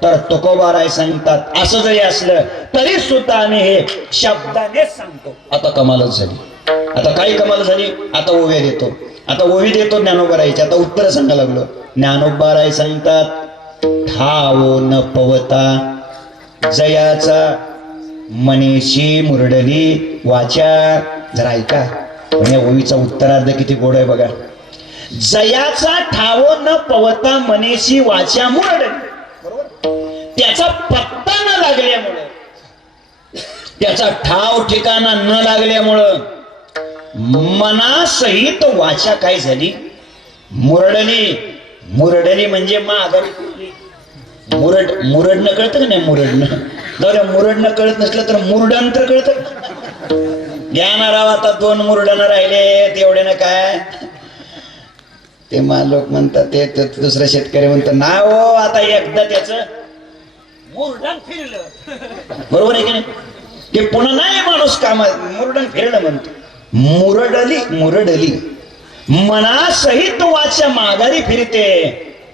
तर तुकोबाराय सांगतात असं जरी असलं तरी सुद्धा आम्ही हे शब्दानेच सांगतो. आता कमालच झाली. आता काही कमाल झाली. आता ओव्या देतो. आता ओवी देतो ज्ञानोबारायची. आता उत्तर सांगा लागलो. ज्ञानोबाराय सांगतात ठावो न पवता जयाचा मनीषी मुरडली वाचा. जरा ऐका पण या ओवीचा उत्तरार्ध किती गोड आहे बघा. जयाचा ठावो न पवता मनीषी वाचा मुरडली. त्याचा पत्ता न लागल्यामुळं, त्याचा ठाव ठिकाणा न लागल्यामुळं मनासहित वाचा काय झाली मुरडली. मुरडली म्हणजे माघारी. मुरडणं कळतं का नाही? मुरडणं कळत नसलं तर मुरडण तर कळतं. ज्ञानाराव आता 2 मुरडणं राहिले तेवढे काय ते लोक म्हणतात. ते दुसरा शेतकरी म्हणतो ना हो आता एकदा त्याच मुरडण फिरलं. बरोबर आहे की नाही? ते पुन्हा नाही माणूस कामात मुरडण फिरलं म्हणतो. मुरडली मनासहित वाचा माघारी फिरते.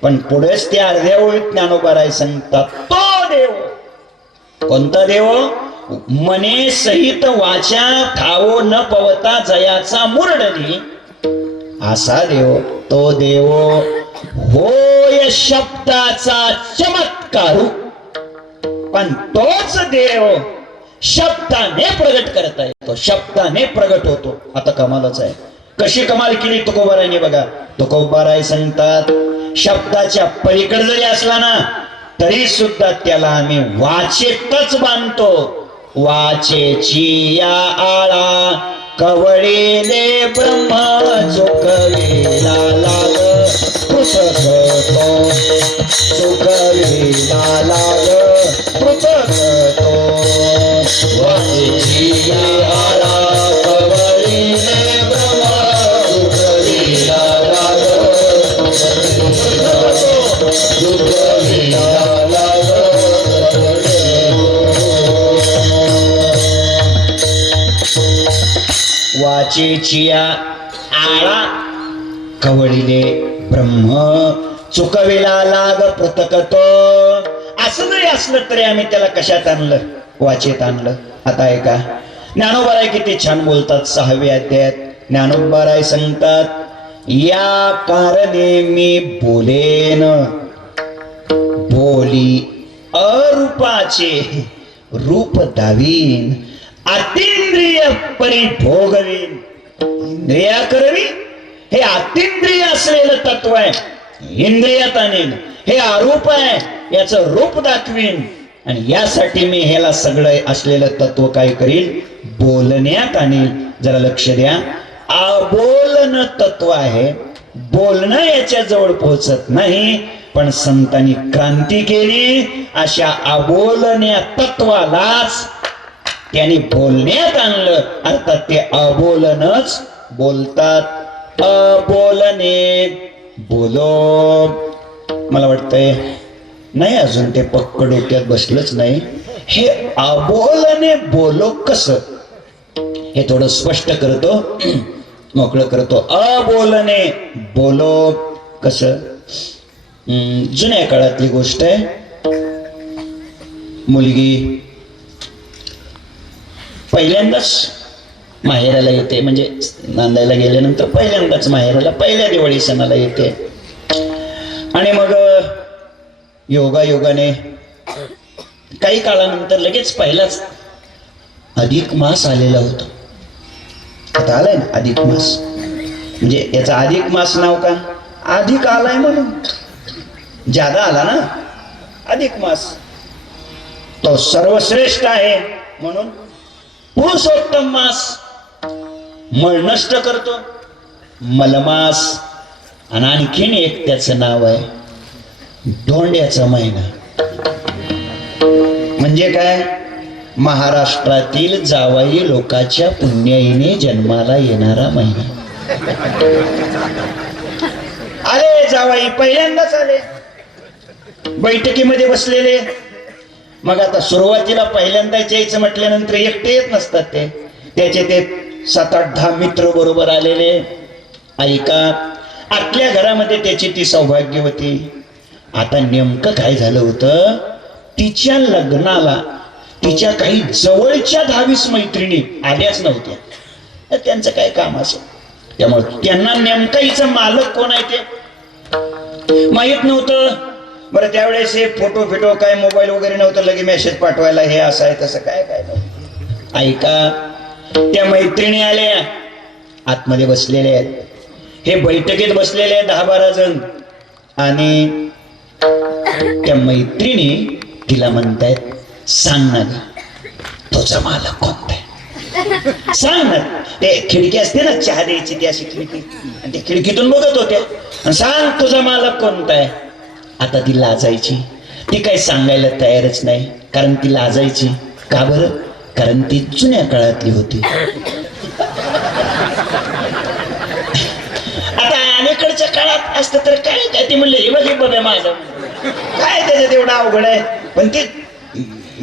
पण पुढेच ते अर्ध्या ओळीत ज्ञानोबाराय सांगतात तो देव. कोणता देव? मने सहित वाचा ठावो न पवता जयाचा मुरडली असा देव. तो देव होय शब्दाचा चमत्कारू. पण तोच देव शब्दाने प्रगट करता येतो. शब्दाने प्रगट होतो. आता कमालच आहे. कशी कमाल केली तुकोबारायने बघा. तुकोबाराय सांगतात शब्दाच्या पलीकडे जरी असला ना तरी सुद्धा त्याला आम्ही वाचेतच बांधतो. वाचेची या आळा कवळीले ब्रह्म चुकविला लाग पृथक तो. चुकविला लाग पृथक तो. वाचेची या आळा कवळीले ब्रह्म चुकविला लाग चुकविला लाग. वाचेचिया आळा कवळीले ब्रह्म चुकविला लाग पृथकतो. असं जरी असलं तरी आम्ही त्याला कशात आणलं? वाचेत आणलं. आता ऐका ज्ञानोबाराय किती छान बोलतात. 6व्या अध्यायात ज्ञानोबाराय सांगतात या कारणे मी बोलेन बोली अरूपाचे रूप दावीन अतिंद्रिय परिभोगवीन. इंद्रिया करवी हे अतिंद्रिय असलेलं तत्व आहे. इंद्रियात आणीन. हे अरूप आहे याचं रूप दाखवीन. आणि यासाठी मी ह्याला सगळं असलेलं तत्व काय करील? बोलण्यात आणील. जरा लक्ष द्या. अबोलन तत्व आहे. बोलणं याच्या जवळ पोहोचत नाही. पण संतांनी क्रांती केली. अशा अबोलण्या तत्वालाच त्यांनी बोलण्यात आणलं. अर्थात ते अबोलनच बोलतात. अबोलने बोलो. मला वाटतंय नाही अजून ते पक्क डोक्यात बसलंच नाही. हे अबोलने बोलो कसं हे थोडं स्पष्ट करतो. मोकळं करतो. अबोलने बोलो कसं? जुन्या काळातली गोष्ट आहे. मुलगी पहिल्यांदाच माहेराला येते. म्हणजे नांदायला गेल्यानंतर पहिल्यांदाच माहेराला पहिल्या दिवाळी सणाला येते. आणि मग योगायोगाने काही काळानंतर लगेच पहिलाच अधिक मास आलेला होता. आता आलाय ना अधिक मास. म्हणजे याचा अधिक मास नाव का? अधिक आलाय म्हणून. ज्यादा आला ना अधिक मास. तो सर्वश्रेष्ठ आहे म्हणून पुरुषोत्तम मास. मळ नष्ट करतो मलमास. आणि आणखीन एक त्याचं नाव आहे धोंड्याचा महिना. म्हणजे काय? महाराष्ट्रातील जावाई लोकांच्या पुण्याईने जन्माला येणारा महिना. आले जावाई पहिल्यांदाच आले बैठकीमध्ये बसलेले. मग आता सुरुवातीला पहिल्यांदा यायचं म्हटल्यानंतर एकटे येत नसतात ते. त्याचे ते 7-8-10 मित्र बरोबर आलेले. ऐका आपल्या घरामध्ये त्याची ती सौभाग्यवती. आता नेमकं काय झालं होतं? तिच्या लग्नाला तिच्या काही जवळच्या 10-20 मैत्रिणी आल्याच नव्हत्या. तर त्यांचं काय काम असेल, त्यामुळे त्यांना नेमका हिचा मालक कोण आहे ते माहित नव्हतं. बरं त्यावेळेस हे फोटो फिटो काय मोबाईल वगैरे नव्हतं, लगे मेसेज पाठवायला हे असं आहे तसं काय काय नव्हतं. ऐका, त्या मैत्रिणी आल्या, आतमध्ये बसलेले आहेत, हे बैठकीत बसलेले आहेत 10-12 जण, आणि त्या मैत्रिणी तिला म्हणतायत, सांग ना तुझा मालक कोणता आहे, सांग ना. ते खिडकी असते ना चहा द्यायची, ती अशी खिडकी, आणि ते खिडकीतून बघत होते, सांग तुझा मालक कोणता आहे. आता ती लाजायची, ती काही सांगायला तयारच नाही, कारण ती लाजायची. का बरं? कारण ती जुन्या काळातली होती. आता अलीकडच्या काळात असतं तर काय काय ती म्हणले, हे बघ बाबा माझं काय त्याच्यात एवढं अवघड आहे, पण ती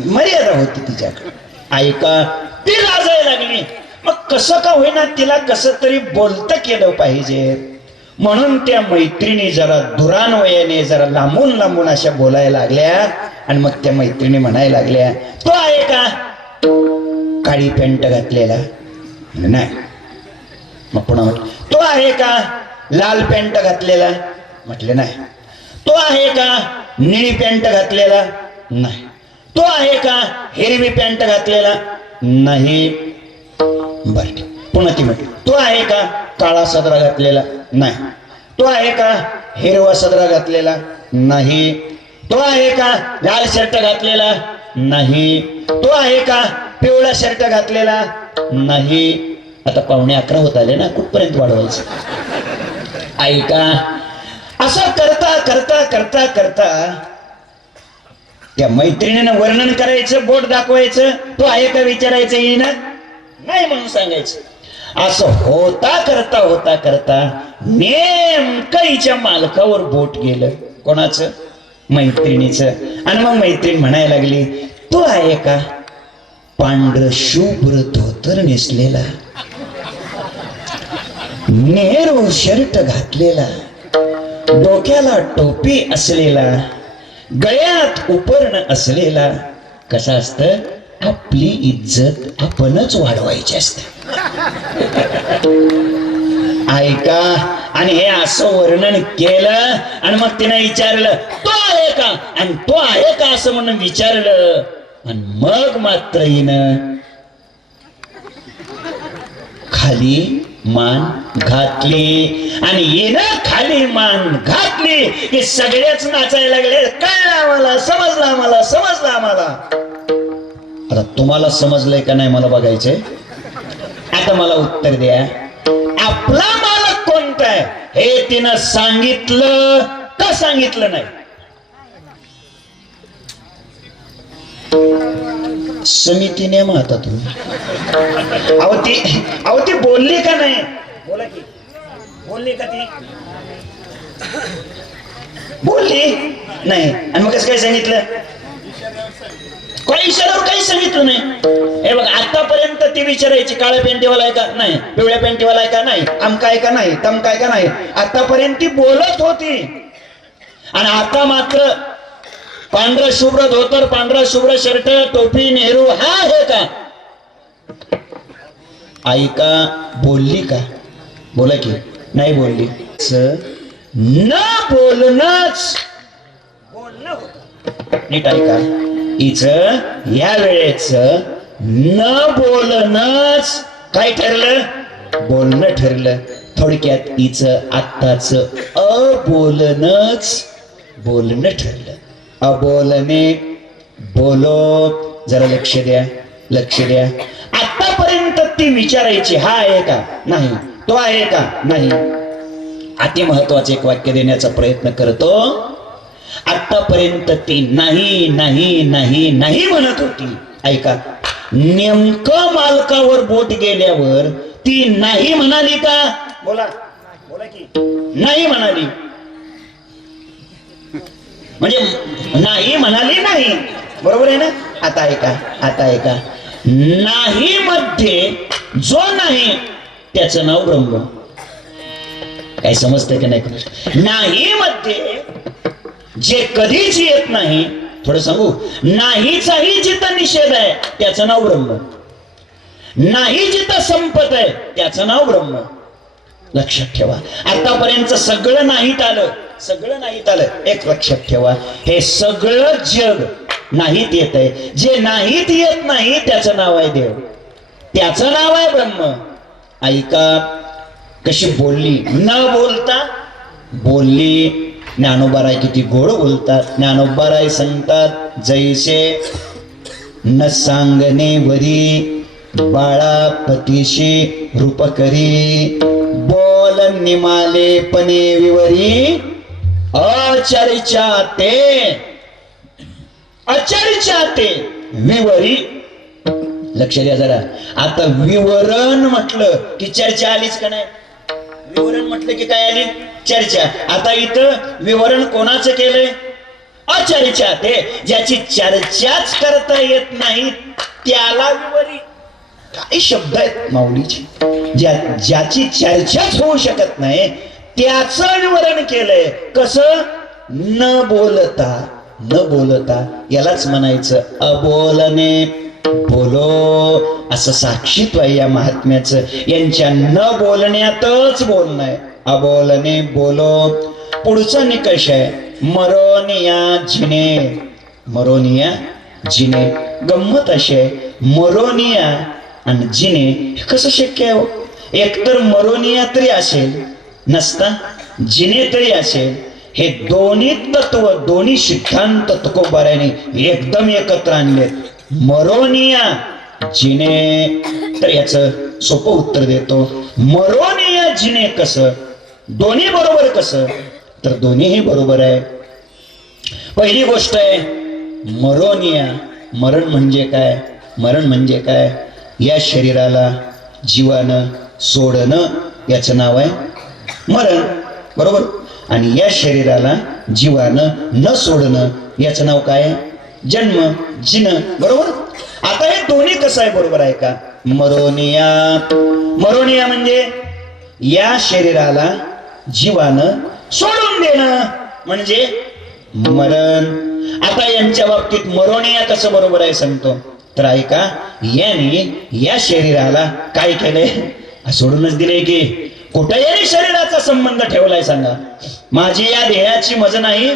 मर्यादा होती तिच्याकडे. ऐका, ती लाजायला लागली. मग कसं का होईना तिला कसं तरी बोलतं केलं पाहिजे, म्हणून त्या मैत्रिणी जरा दुरान्वयाने जरा लांबून लांबून अशा बोलायला लागल्या. आणि मग त्या मैत्रिणी म्हणायला लागल्या, तो आहे का काळी पॅन्ट घातलेला? नाही. मग पुन्हा म्हटलं, तो आहे का लाल पॅन्ट घातलेला? म्हटले नाही. तो आहे का निळी पॅन्ट घातलेला? नाही. तो आहे का हिरवी पॅन्ट घातलेला? नाही. बर, पुन्हा ती म्हटली, तो आहे का काळा सदरा घातलेला? नाही. तो आहे का हिरवा सदरा घातलेला? नाही. तो आहे का लाल शर्ट घातलेला? नाही. तो आहे का पिवळा शर्ट घातलेला? नाही. आता 11:15 होत आले ना, कुठपर्यंत वाढवायचं? ऐका, असं करता करता करता करता त्या मैत्रिणीनं वर्णन करायचं, बोट दाखवायचं, तो आहे का विचारायचं, येईना नाही म्हणून सांगायचं. असं होता करता होता करता नेमकं हिच्या मालकावर बोट गेलं. कोणाचं? मैत्रिणीचं. आणि मग मैत्रीण म्हणायला लागली, तो आहे का पांढर शुभ्र धोतर नेसलेला, नेहरू शर्ट घातलेला, डोक्याला टोपी असलेला, गळ्यात उपरण असलेला? कसं असतं, आपली इज्जत आपणच वाढवायची असते. ऐका, आणि हे असं वर्णन केलं, आणि मग तिने विचारलं, तो आहे का? आणि तो आहे का असं म्हणून विचारलं, आणि मग मात्र हिनं खाली मान घातली. आणि येणं खाली मान घातली की सगळेच नाचायला लागले. कळलं आम्हाला, समजलं आम्हाला, समजलं आम्हाला. आता तुम्हाला समजलंय का नाही मला बघायचंय. आता मला उत्तर द्या, आपला मालक कोणता आहे हे तिनं सांगितलं का सांगितलं नाही? समितीने मग आता तुम्ही अहो ती बोलली का नाही? बोला की, बोलली का ती? बोलली नाही. आणि मग कसं काय सांगितलं? काही इशाऱ्यावर काही सांगितलं नाही. हे बघ, आतापर्यंत ती विचारायची, काळ्या पेंटीवाला आहे का? नाही. पिवळ्या पेंटीवाला आहे का? नाही. आमका आहे का? नाही. तमका आहे का? नाही. आतापर्यंत ती बोलत होती, आणि आता मात्र पांढरा शुभ्र धोतर, पांढरा शुभ्र शर्ट, टोपी, नेहरू, हा आहे का? ऐका, बोलली का? बोला की. नाही बोलली. न बोलणंच बोलणं होतं. नीट ऐका, हिचं या वेळेच न बोलणंच काय ठरलं? बोलणं ठरलं. थोडक्यात हिचं आत्ताच अबोलणंच बोलणं ठरलं. अबोलणे, बोलो. जरा लक्ष द्या, लक्ष द्या. आतापर्यंत ती विचारायची, हा आहे का? नाही. तो आहे का? नाही. अति महत्वाचे एक वाक्य देण्याचा प्रयत्न करतो. आतापर्यंत ती नाही नाही नाही नाही म्हणत होती. ऐका, नेमकं मालकावर बोट गेल्यावर ती नाही म्हणाली का? बोला, बोला की. नाही म्हणाली म्हणजे नाही म्हणाली नाही, बरोबर आहे ना? आता ऐका, आता ऐका, नाही मध्ये जो नाही त्याचं नाव ब्रह्म. काय समजतंय की नाही? नाही मध्ये जे कधीच येत नाही थोडं सांगू, नाहीचाही जिथं निषेध आहे त्याचं नाव ब्रह्म, नाही जिथं संपत आहे त्याचं नाव ब्रह्म. लक्षात ठेवा, आतापर्यंत सगळं नाहीत आलं, सगळं नाहीत आलं. एक लक्षात ठेवा, हे सगळं जग नाहीत येत आहे. जे नाहीत येत नाही त्याचं नाव आहे देव, त्याचं नाव आहे ब्रह्म. ऐका कशी बोलली, न बोलता बोलली. ज्ञानोबाराय किती गोड बोलतात. ज्ञानोबाराय सांगतात, जैसे न सांगणे वरी बाळापतीशी रूप करी, बोल निमाले पणे विवरी अचर्चा ते, अचर्चा ते विवरी. लक्ष द्या जरा. आता विवरण म्हटलं की चर्चा आलीच का नाही? विवरण म्हटलं की काय आली? चर्चा. आता इथं विवरण कोणाचं केलंय? अचर्चा ते, ज्याची चर्चाच करता येत नाही त्याला विवरी. काही शब्द आहेत माऊलीचे, ज्याची चर्चाच होऊ शकत नाही त्याचं विवरण केलंय. कसं? न बोलता, न बोलता. यालाच म्हणायचं अबोलने बोलो. असं साक्षीत्व आहे या महात्म्याचं. यांच्या न बोलण्यातच बोलणं आहे. अबोलने बोलो. पुढचा निकष आहे मरोनिया जिने. मरोनिया जिने. गंमत अशी आहे, मरोनिया आणि जिने हे कसं शक्य आहे? एकतर मरोनिया तरी असेल, नसता जिने तरी असेल. हे दोन्ही तत्व, दोन्ही सिद्धांत तुकोबाराने एकदम एकत्र आणले. मरोनिया जिने. तर याचं सोपं उत्तर देतो. मरोनिया जिने कसं? दोन्ही बरोबर कसं? तर दोन्हीही बरोबर आहे. पहिली गोष्ट आहे मरोनिया. मरण म्हणजे काय? मरण म्हणजे काय? या शरीराला जीवानं सोडणं याचं नाव आहे मरण, बरोबर. आणि या शरीराला जीवानं न सोडणं याचं नाव काय? जन्म, जिन, बरोबर. आता हे दोन्ही कसं आहे? बरोबर आहे का? मरोनिया. मरोनिया म्हणजे या शरीराला जीवानं सोडून देणं म्हणजे मरण. आता यांच्या बाबतीत मरोनिया कसं बरोबर आहे सांगतो. तर ऐका, यांनी या शरीराला काय केलंय? सोडूनच दिले की कुठे यांनी शरीराचा संबंध ठेवलाय सांगा? माझी या देहाची मज नाही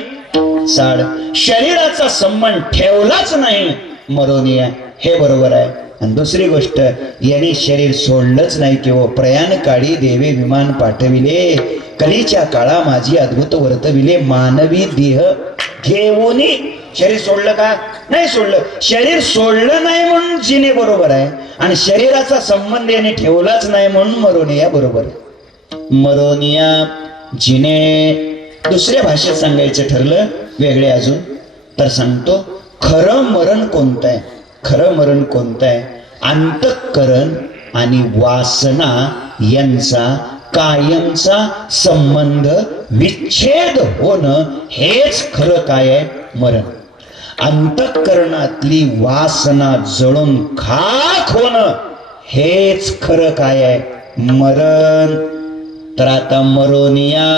साड. शरीराचा संबंध ठेवलाच नाही मरोनिया, हे बरोबर आहे. आणि दुसरी गोष्ट, यांनी शरीर सोडलंच नाही की हो. प्रयाण काळी देवे विमान पाठविले, कलीच्या काळा माझी अद्भुत वर्तविले, मानवी देह घेऊनी. शरीर सोडलं का? नाही सोडलं. शरीर सोडलं नाही म्हणून जिने बरोबर आहे, आणि शरीराचा संबंध याने ठेवलाच नाही म्हणून मरोनिया बरोबर. मरोनिया जिने. दुसऱ्या भाषेत सांगायचं ठरलं वेगळे अजून तर सांगतो, खरं मरण कोणतं आहे? खरं मरण कोणतं आहे? अंतःकरण आणि वासना यांचा कायमचा संबंध विच्छेद होणं हेच खरं काय आहे? मरण. अंतःकरणातली वासना जळून खाक होणं हेच खरं काय आहे? मरण. तर आता मरोनिया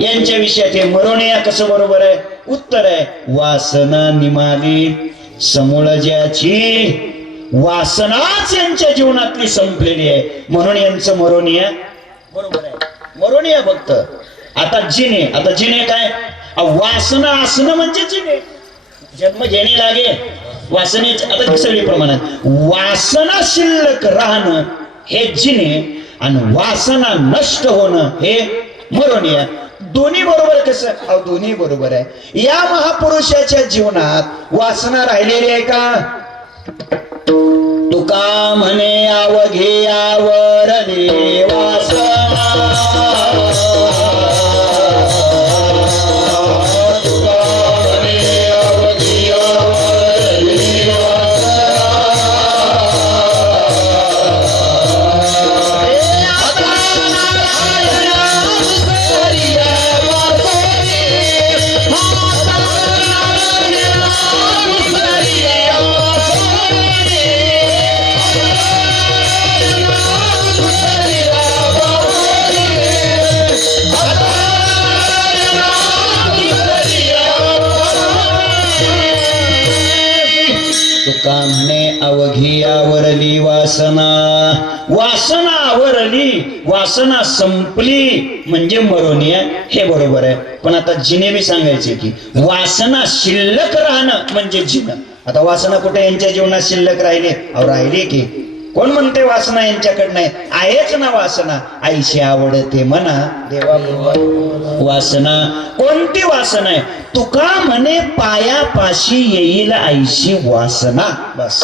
यांच्या विषयात हे मरोनिया कसं बरोबर आहे? उत्तर आहे वासना निमाली. समूळ ज्याची वासनाच यांच्या जीवनातली संपलेली आहे म्हणून यांचं मरोनिया बरोबर आहे. मरोनिया फक्त. आता जिने. आता जिने काय? वासना असणं म्हणजे जिने. जन्म घेणे लागे वासनेच. आता सगळी प्रमाणात वासना शिल्लक राहणं हे जिने, आणि वासना नष्ट होणं हे मरोनिया. दोन्ही बरोबर कसं? दोन्ही बरोबर आहे. या महापुरुषाच्या जीवनात वासना राहिलेली आहे का? तुका म्हणे अवघे आवरले वासना, तुका म्हणे अवघी आवरली वासना. वासना आवरली, वासना संपली म्हणजे मरोनिया, हे बरोबर आहे. पण आता जिनेबी सांगायचे की वासना शिल्लक राहणं म्हणजे जिणं. आता वासना कुठे यांच्या जीवनात शिल्लक राहिली? अहो राहिली की. कोण म्हणते वासना यांच्याकडे नाही? आहेच ना वासना. आईशी आवडते म्हणा देवा. वासना कोणती वासना आहे? तुका म्हणे पायापाशी येईल आईशी वासना. बस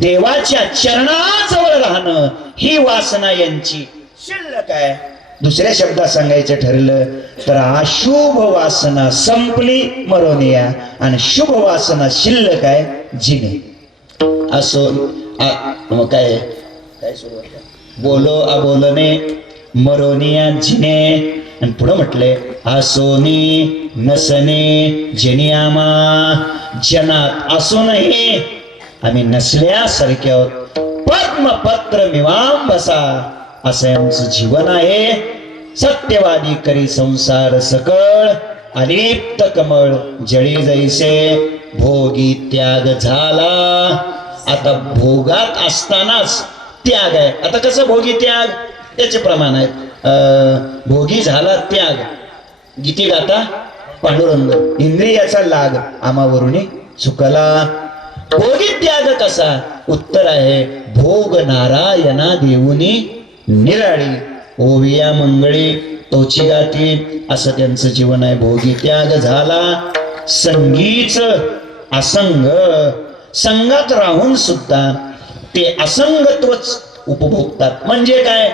देवाच्या चरणाजवळ राहणं ही वासना यांची शिल्लक आहे. दुसऱ्या शब्दात सांगायचं ठरलं तर अशुभ वासना संपली मरोनिया आणि शुभ वासना शिल्लक आहे जिने. असो मग काय सुरू बोलो अबोलने मरोनिया जिने. आणि पुढे म्हटले असोनी नसने जनियामा. जनात असूनही आम्ही नसल्यासारखे आहोत. पद्मपत्र मिवांबसा असं आमचं जीवन आहे. सत्यवादी करी संसार सकळ अलिप्त कमळ जळी जैसे. भोगी त्याग झाला. आता भोगात असतानाच त्याग आहे. आता कसं भोगी त्याग? त्याचे प्रमाण आहेत. भोगी झाला त्याग. गीती गाता पांडुरंग. इंद्रियाचा लाग आमावरून चुकला. भोगी त्याग कसा? उत्तर आहे भोग नारायणा देऊनी निराळी. ओविया मंगळी तोची गाती. असं त्यांचं जीवन आहे. भोगी त्याग झाला. संगीच असंग. संगात राहून सुद्धा ते असंगत्वच उपभोगतात. म्हणजे काय?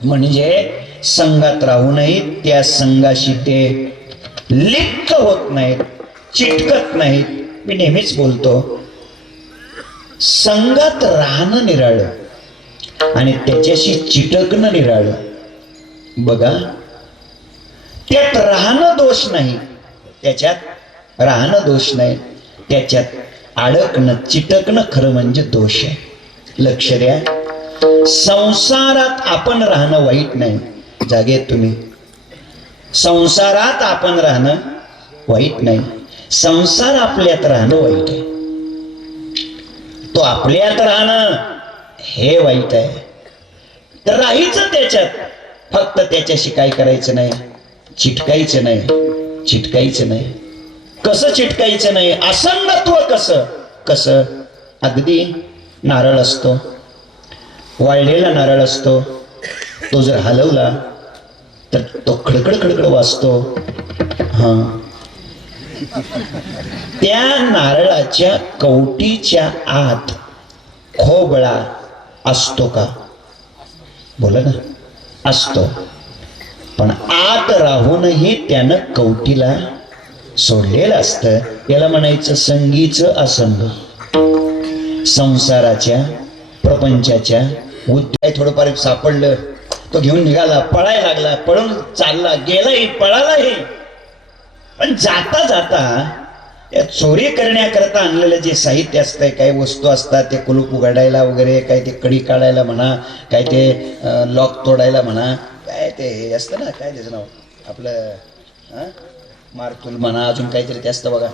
म्हणजे संगात राहूनही त्या संघाशी ते लिप्त होत नाहीत, चिटकत नाहीत. मी नेहमीच बोलतो संगात राहणं निराळं आणि त्याच्याशी चिटकणं निराळं. बघा त्यात राहणं दोष नाही, त्याच्यात राहणं दोष नाही, त्याच्यात अडकणं चिटकणं खरं म्हणजे दोष आहे. लक्ष द्या. संसारात आपण राहणं वाईट नाही. जागेत तुम्ही. संसारात आपण राहणं वाईट नाही. संसार आपल्यात राहणं वाईट आहे. तो आपल्यात राहणं हे वाईट आहे. तर राहायचं त्याच्यात. फक्त त्याच्याशी काय करायचं नाही? चिटकायचं नाही. चिटकायचं नाही. कसं चिटकायचं नाही? असंगत्व कसं? कसं? अगदी नारळ असतो, वाळलेला नारळ असतो. तो जर हलवला तर तो खडखड खडखड वाजतो. हा, त्या नारळाच्या कवटीच्या आत खोबळा असतो का? बोला ना. असतो. पण आत राहूनही त्यानं कवटीला सोडलेलं असतं. याला म्हणायचं संगीचं असंग. संसाराच्या प्रपंचाच्या उद्या थोडंफार सापडलं, तो घेऊन निघाला, पळायला लागला, पळून चालला, गेलाही, पळालाही. पण जाता जाता या चोरी करण्याकरता आणलेलं जे साहित्य असतंय, काही वस्तू असतात, ते कुलूप उघडायला वगैरे, काय ते कडी काढायला म्हणा, काय ते लॉक तोडायला म्हणा, काय ते हे असतं ना, काय त्याचं नाव आपलं मारतूल म्हणा, अजून काहीतरी ते असतं बघा.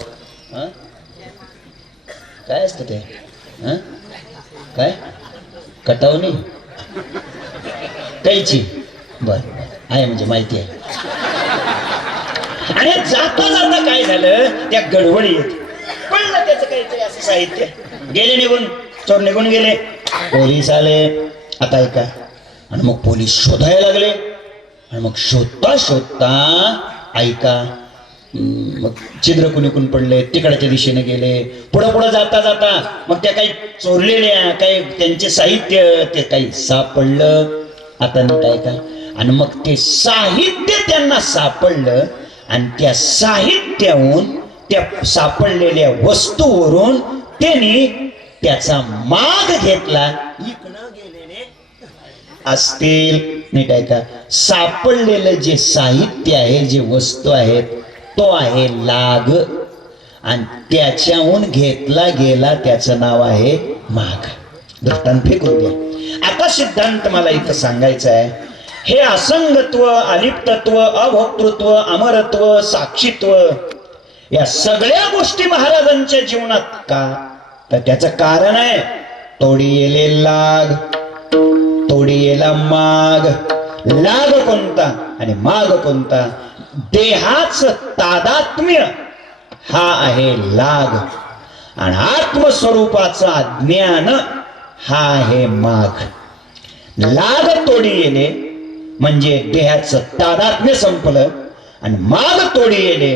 काय असतं ते? काय? कटावणी? कैची? बर आहे, म्हणजे माहिती आहे. आणि जाता जाता काय झालं, त्या गडबडीत पडलं त्याचं काहीतरी असं साहित्य. गेले निघून, चोर निघून गेले. पोलीस आले. आता ऐका. आणि मग पोलीस शोधायला लागले. आणि मग शोधता शोधता ऐका, मग छिद्र कुणीकून पडले, तिकडच्या दिशेने गेले. पुढं पुढं जाता जाता मग त्या काही चोरलेल्या काही त्यांचे साहित्य ते काही सापडलं. आता नीट ऐका. आणि मग ते साहित्य त्यांना सापडलं आणि त्या साहित्याहून, त्या सापडलेल्या वस्तूवरून त्यांनी त्याचा माग घेतला. इकडं गेलेले असतील. नीट ऐका. सापडलेलं जे साहित्य आहे, जे वस्तू आहेत, तो आहे लाग. आणि त्याच्याहून घेतला गेला त्याचं नाव आहे माग. दृष्टांत फेकून द्या. आता सिद्धांत मला इथं सांगायचं आहे. हे असंगत्व, अलिप्तत्व, अभोक्तृत्व, अमरत्व, साक्षीत्व, या सगळ्या गोष्टी महाराजांच्या जीवनात का? तर त्याचं कारण आहे तोडी येले लाग, तोडी येला माग. लाग कोणता आणि माग कोणता? देहाच तादात्म्य हा आहे लाग आणि आत्मस्वरूपाचं अज्ञान हा आहे माग. लाग तोडी येणे म्हणजे देहाचं तादात्म्य संपलं आणि माग तोडी येणे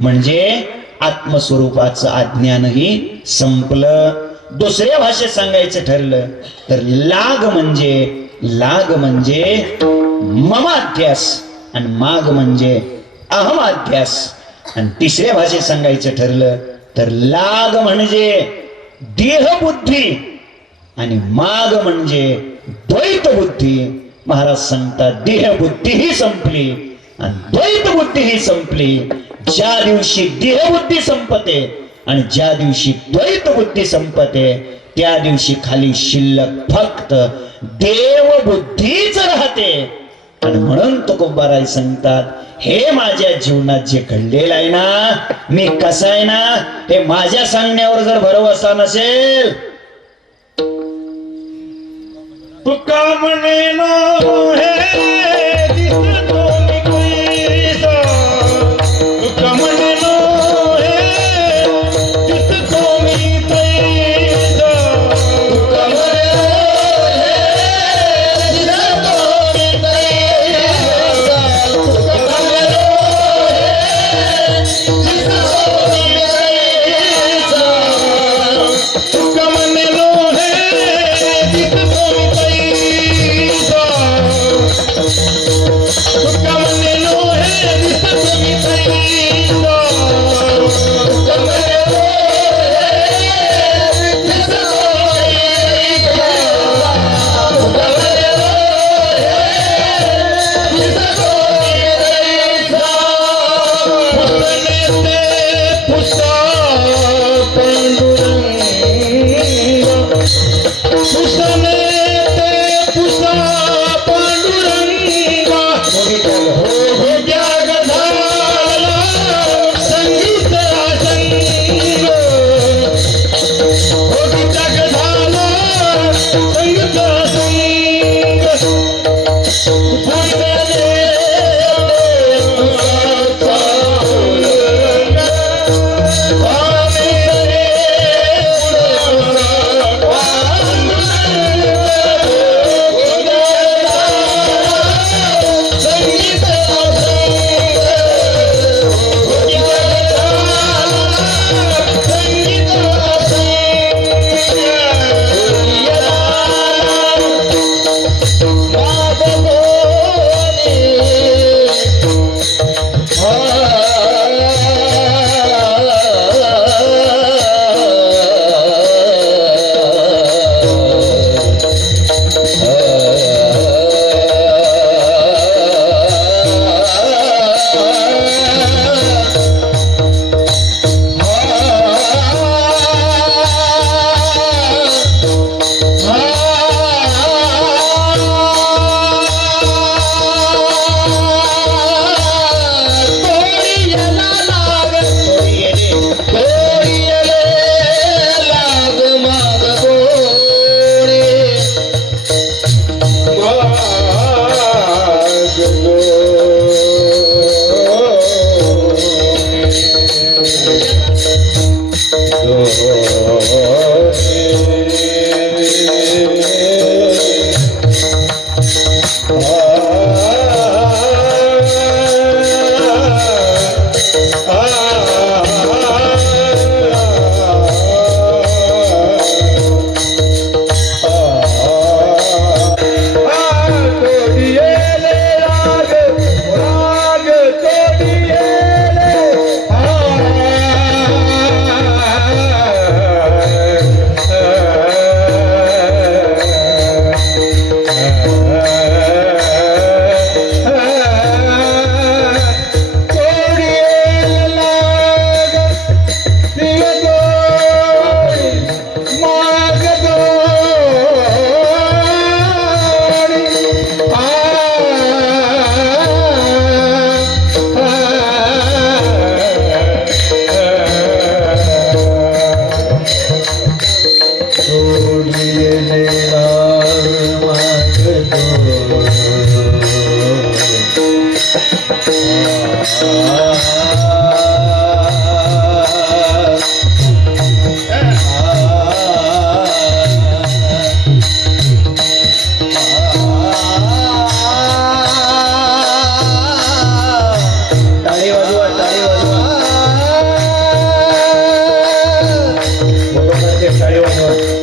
म्हणजे आत्मस्वरूपाचं अज्ञानही संपलं. दुसऱ्या भाषेत सांगायचं ठरलं तर लाग म्हणजे ममाध्यास आणि माग म्हणजे अहमाध्यास. आणि तिसऱ्या भाषेत सांगायचं ठरलं तर लाग म्हणजे देहबुद्धी आणि माग म्हणजे द्वैत बुद्धी. महाराज सांगतात देहबुद्धीही संपली आणि द्वैत बुद्धीही संपली. ज्या दिवशी देहबुद्धी संपते आणि ज्या दिवशी द्वैत बुद्धी संपते त्या दिवशी खाली शिल्लक फक्त देवबुद्धीच राहते. आणि म्हणून तुकोबाराय सांगतात हे माझ्या जीवनात जे घडलेलं आहे ना, मी कसं आहे ना, हे माझ्या सांगण्यावर जर भरवसा नसेल तुका म्हणे नो हे दिसतो मी कैसा, तुका म्हणे नो हे दिसतो मी कैसा, तुका म्हणे नो हे दिसतो मी कैसा, तुका म्हणे नो हे दिसतो मी कैसा, तुका म्हणे नो हे दिसतो मी कैसा. टाळी वाजवा, टाळी वाजवा. मोठमोठे टाळी वाजवा.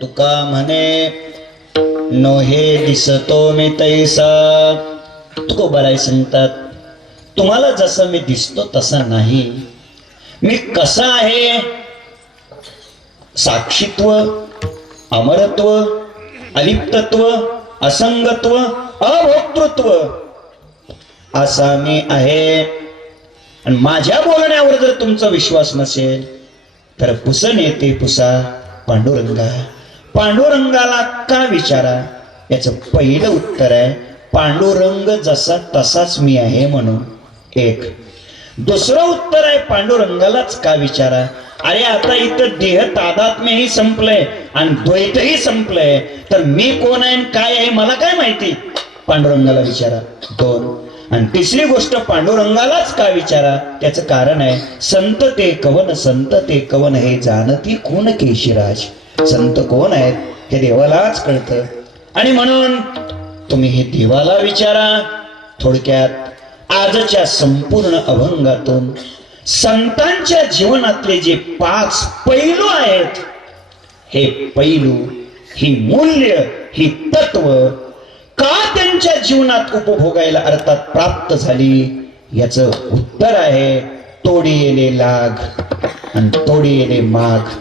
तुका म्हणे नोहे दिसतो मी तैसा. तुकोबाराय सांगतात, तुम्हाला जसं मी दिसतो तसा नाही. मी कसा आहे? साक्षीत्व, अमरत्व, अलिप्तत्व, असंगत्व, अभोक्तृत्व असा मी आहे. आणि माझ्या बोलण्यावर जर तुमचा विश्वास नसेल तर पुसन येते पुसा पांडुरंगा. पांडुरंगाला का विचारा? याचं पहिलं उत्तर आहे पांडुरंग जसा तसाच मी आहे म्हणून. एक. दुसरं उत्तर आहे पांडुरंगालाच का विचारा? अरे आता इथं देह तादात्म्यही संपलंय आणि द्वैतही संपलंय, तर मी कोण आहे काय आहे मला काय माहिती? पांडुरंगाला विचारा. दोन. आणि तिसरी गोष्ट पांडुरंगालाच का विचारा? त्याचं कारण आहे संत ते कवन, संत ते कवन हे जानती कोण केशिराज. संत कोण आहेत हे देवालाच कळतं. आणि म्हणून तुम्ही हे देवाला विचारा. थोडक्यात आजच्या संपूर्ण अभंगातून संतांच्या जीवनातले जे 5 पैलू आहेत, हे पैलू, ही मूल्य, ही तत्व का त्यांच्या जीवनात उपभोगायला अर्थात प्राप्त झाली, याचं उत्तर आहे तोडी येले लाग आणि तोडी येले माग.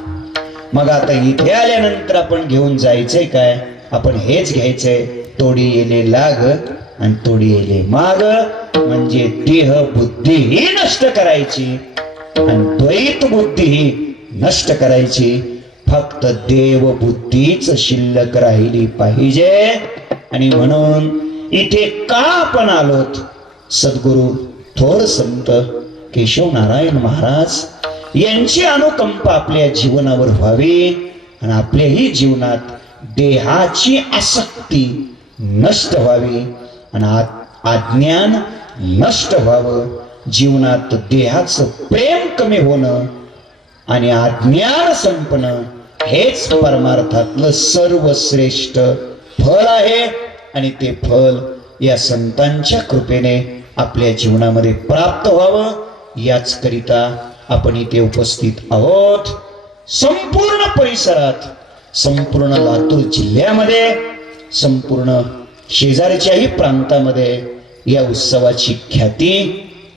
मग आता इथे आल्यानंतर आपण घेऊन जायचंय काय? आपण हेच घ्यायचंय, तोडी येले लाग आणि तोडी येले माग. म्हणजे देह बुद्धी ही नष्ट करायची आणि द्वैत बुद्धी ही नष्ट करायची. फक्त देव बुद्धीच शिल्लक राहिली पाहिजे. आणि म्हणून इथे का आपण आलोत? सद्गुरु थोर संत केशव नारायण महाराज यांची अनुकंपा आपल्या जीवनावर व्हावी आणि आपल्याही जीवनात देहाची आसक्ती नष्ट व्हावी आणि अज्ञान नष्ट व्हावं. जीवनात देहाचं प्रेम कमी होणं आणि अज्ञान संपणं हेच परमार्थातलं सर्वश्रेष्ठ फळ आहे. आणि ते फळ या संतांच्या कृपेने आपल्या जीवनामध्ये प्राप्त व्हावं याच करिता आपण इथे उपस्थित आहोत. संपूर्ण परिसरात, संपूर्ण लातूर जिल्ह्यामध्ये, संपूर्ण शेजारच्याही प्रांतामध्ये या उत्सवाची ख्याती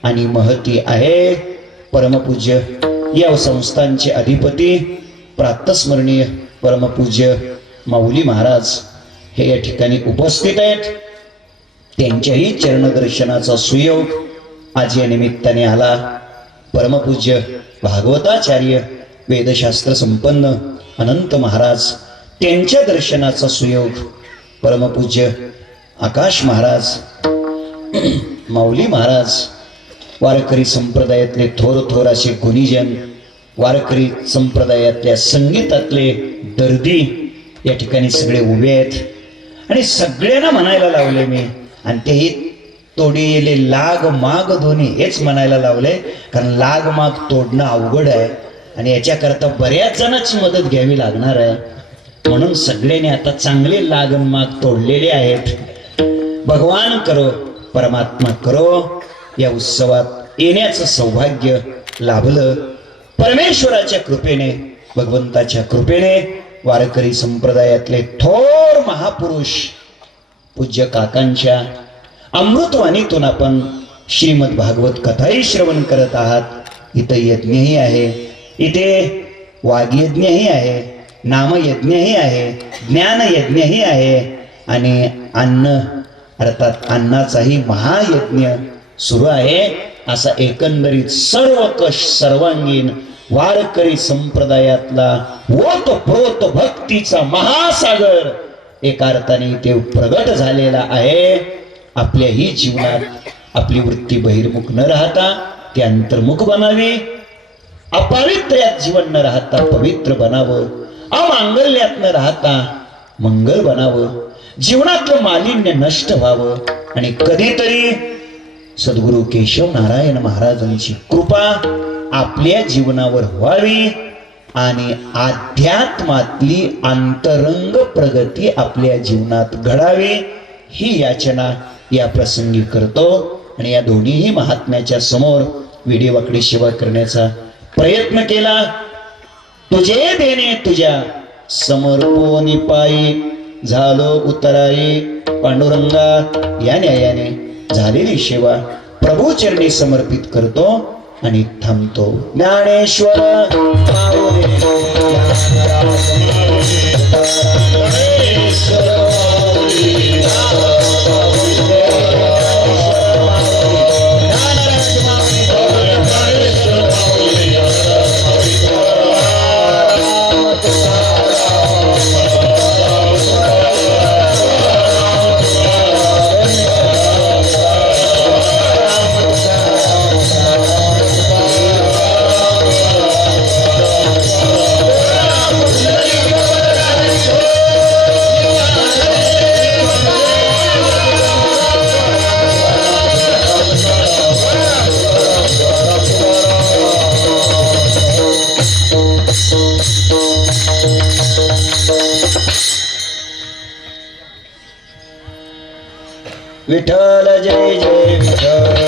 आणि महती आहे. परमपूज्य या संस्थांचे अधिपती प्रातस्मरणीय परमपूज्य माऊली महाराज हे या ठिकाणी उपस्थित आहेत. त्यांच्याही चरणदर्शनाचा सुयोग आज या निमित्ताने आला. परमपूज्य भागवताचार्य वेदशास्त्र संपन्न अनंत महाराज त्यांच्या दर्शनाचा सुयोग परमपूज्य आकाश महाराज, माऊली महाराज, वारकरी संप्रदायातले थोर थोर असे गुणीजन, वारकरी संप्रदायातल्या संगीतातले दर्दी या ठिकाणी सगळे उभे आहेत. आणि सगळ्यांना म्हणायला लावले मी, आणि तेही तोडी येले लाग माग दोन्ही हेच म्हणायला लावले. कारण लाग माग तोडणं अवघड आहे आणि याच्याकरता बऱ्याच जणांची मदत घ्यावी लागणार आहे. म्हणून सगळ्यांनी आता चांगले लागण माग तोडलेले आहेत. भगवान करो, परमात्मा करो, या उत्सवात येण्याचं सौभाग्य लाभलं. परमेश्वराच्या कृपेने, भगवंताच्या कृपेने वारकरी संप्रदायातले थोर महापुरुष पूज्य काकांच्या अमृतवाणीतून आपण श्रीमद भागवत कथाही श्रवण करत आहात. इथं यज्ञही आहे, इथे वाग्यज्ञही आहे, नामयज्ञही आहे, ज्ञानयज्ञही आहे आणि अन्न अर्थात अन्नाचाही महायज्ञ सुरू आहे. असा एकंदरीत सर्व कष सर्वांगीण वारकरी संप्रदायातला ओतप्रोत भक्तीचा महासागर एका अर्थाने ते प्रगट झालेला आहे. आपल्याही जीवनात आपली वृत्ती बहिर्मुख न राहता ती अंतर्मुख बनावी. अपवित्र्यात जीवन न राहता पवित्र बनावं, अमांगल्यात न राहता मंगल बनावं, जीवनातलं मालिन्य नष्ट व्हावं आणि कधीतरी सद्गुरु केशव नारायण महाराजांची कृपा आपल्या जीवनावर व्हावी आणि अध्यात्मातली अंतरंग प्रगती आपल्या जीवनात घडावी ही याचना या प्रसंगी करतो. आणि या दोन्हीही महात्म्याच्या समोर वेडीवाकडी सेवा करण्याचा प्रयत्न केला. तुझे देणे तुझ्या समर्पोनी पायी झालो उतराई, पांडुरंगा या न्यायाने झालेली सेवा प्रभू चरणी समर्पित करतो आणि थांबतो. ज्ञानेश्वर माऊली, ज्ञानराज माऊली, ज्ञानेश्वर माऊली, ज्ञानराज माऊली, ज्ञानराज माऊली, ज्ञानेश्वर माऊली, ज्ञानराज विठ्ठल जय जय विठ्ठल.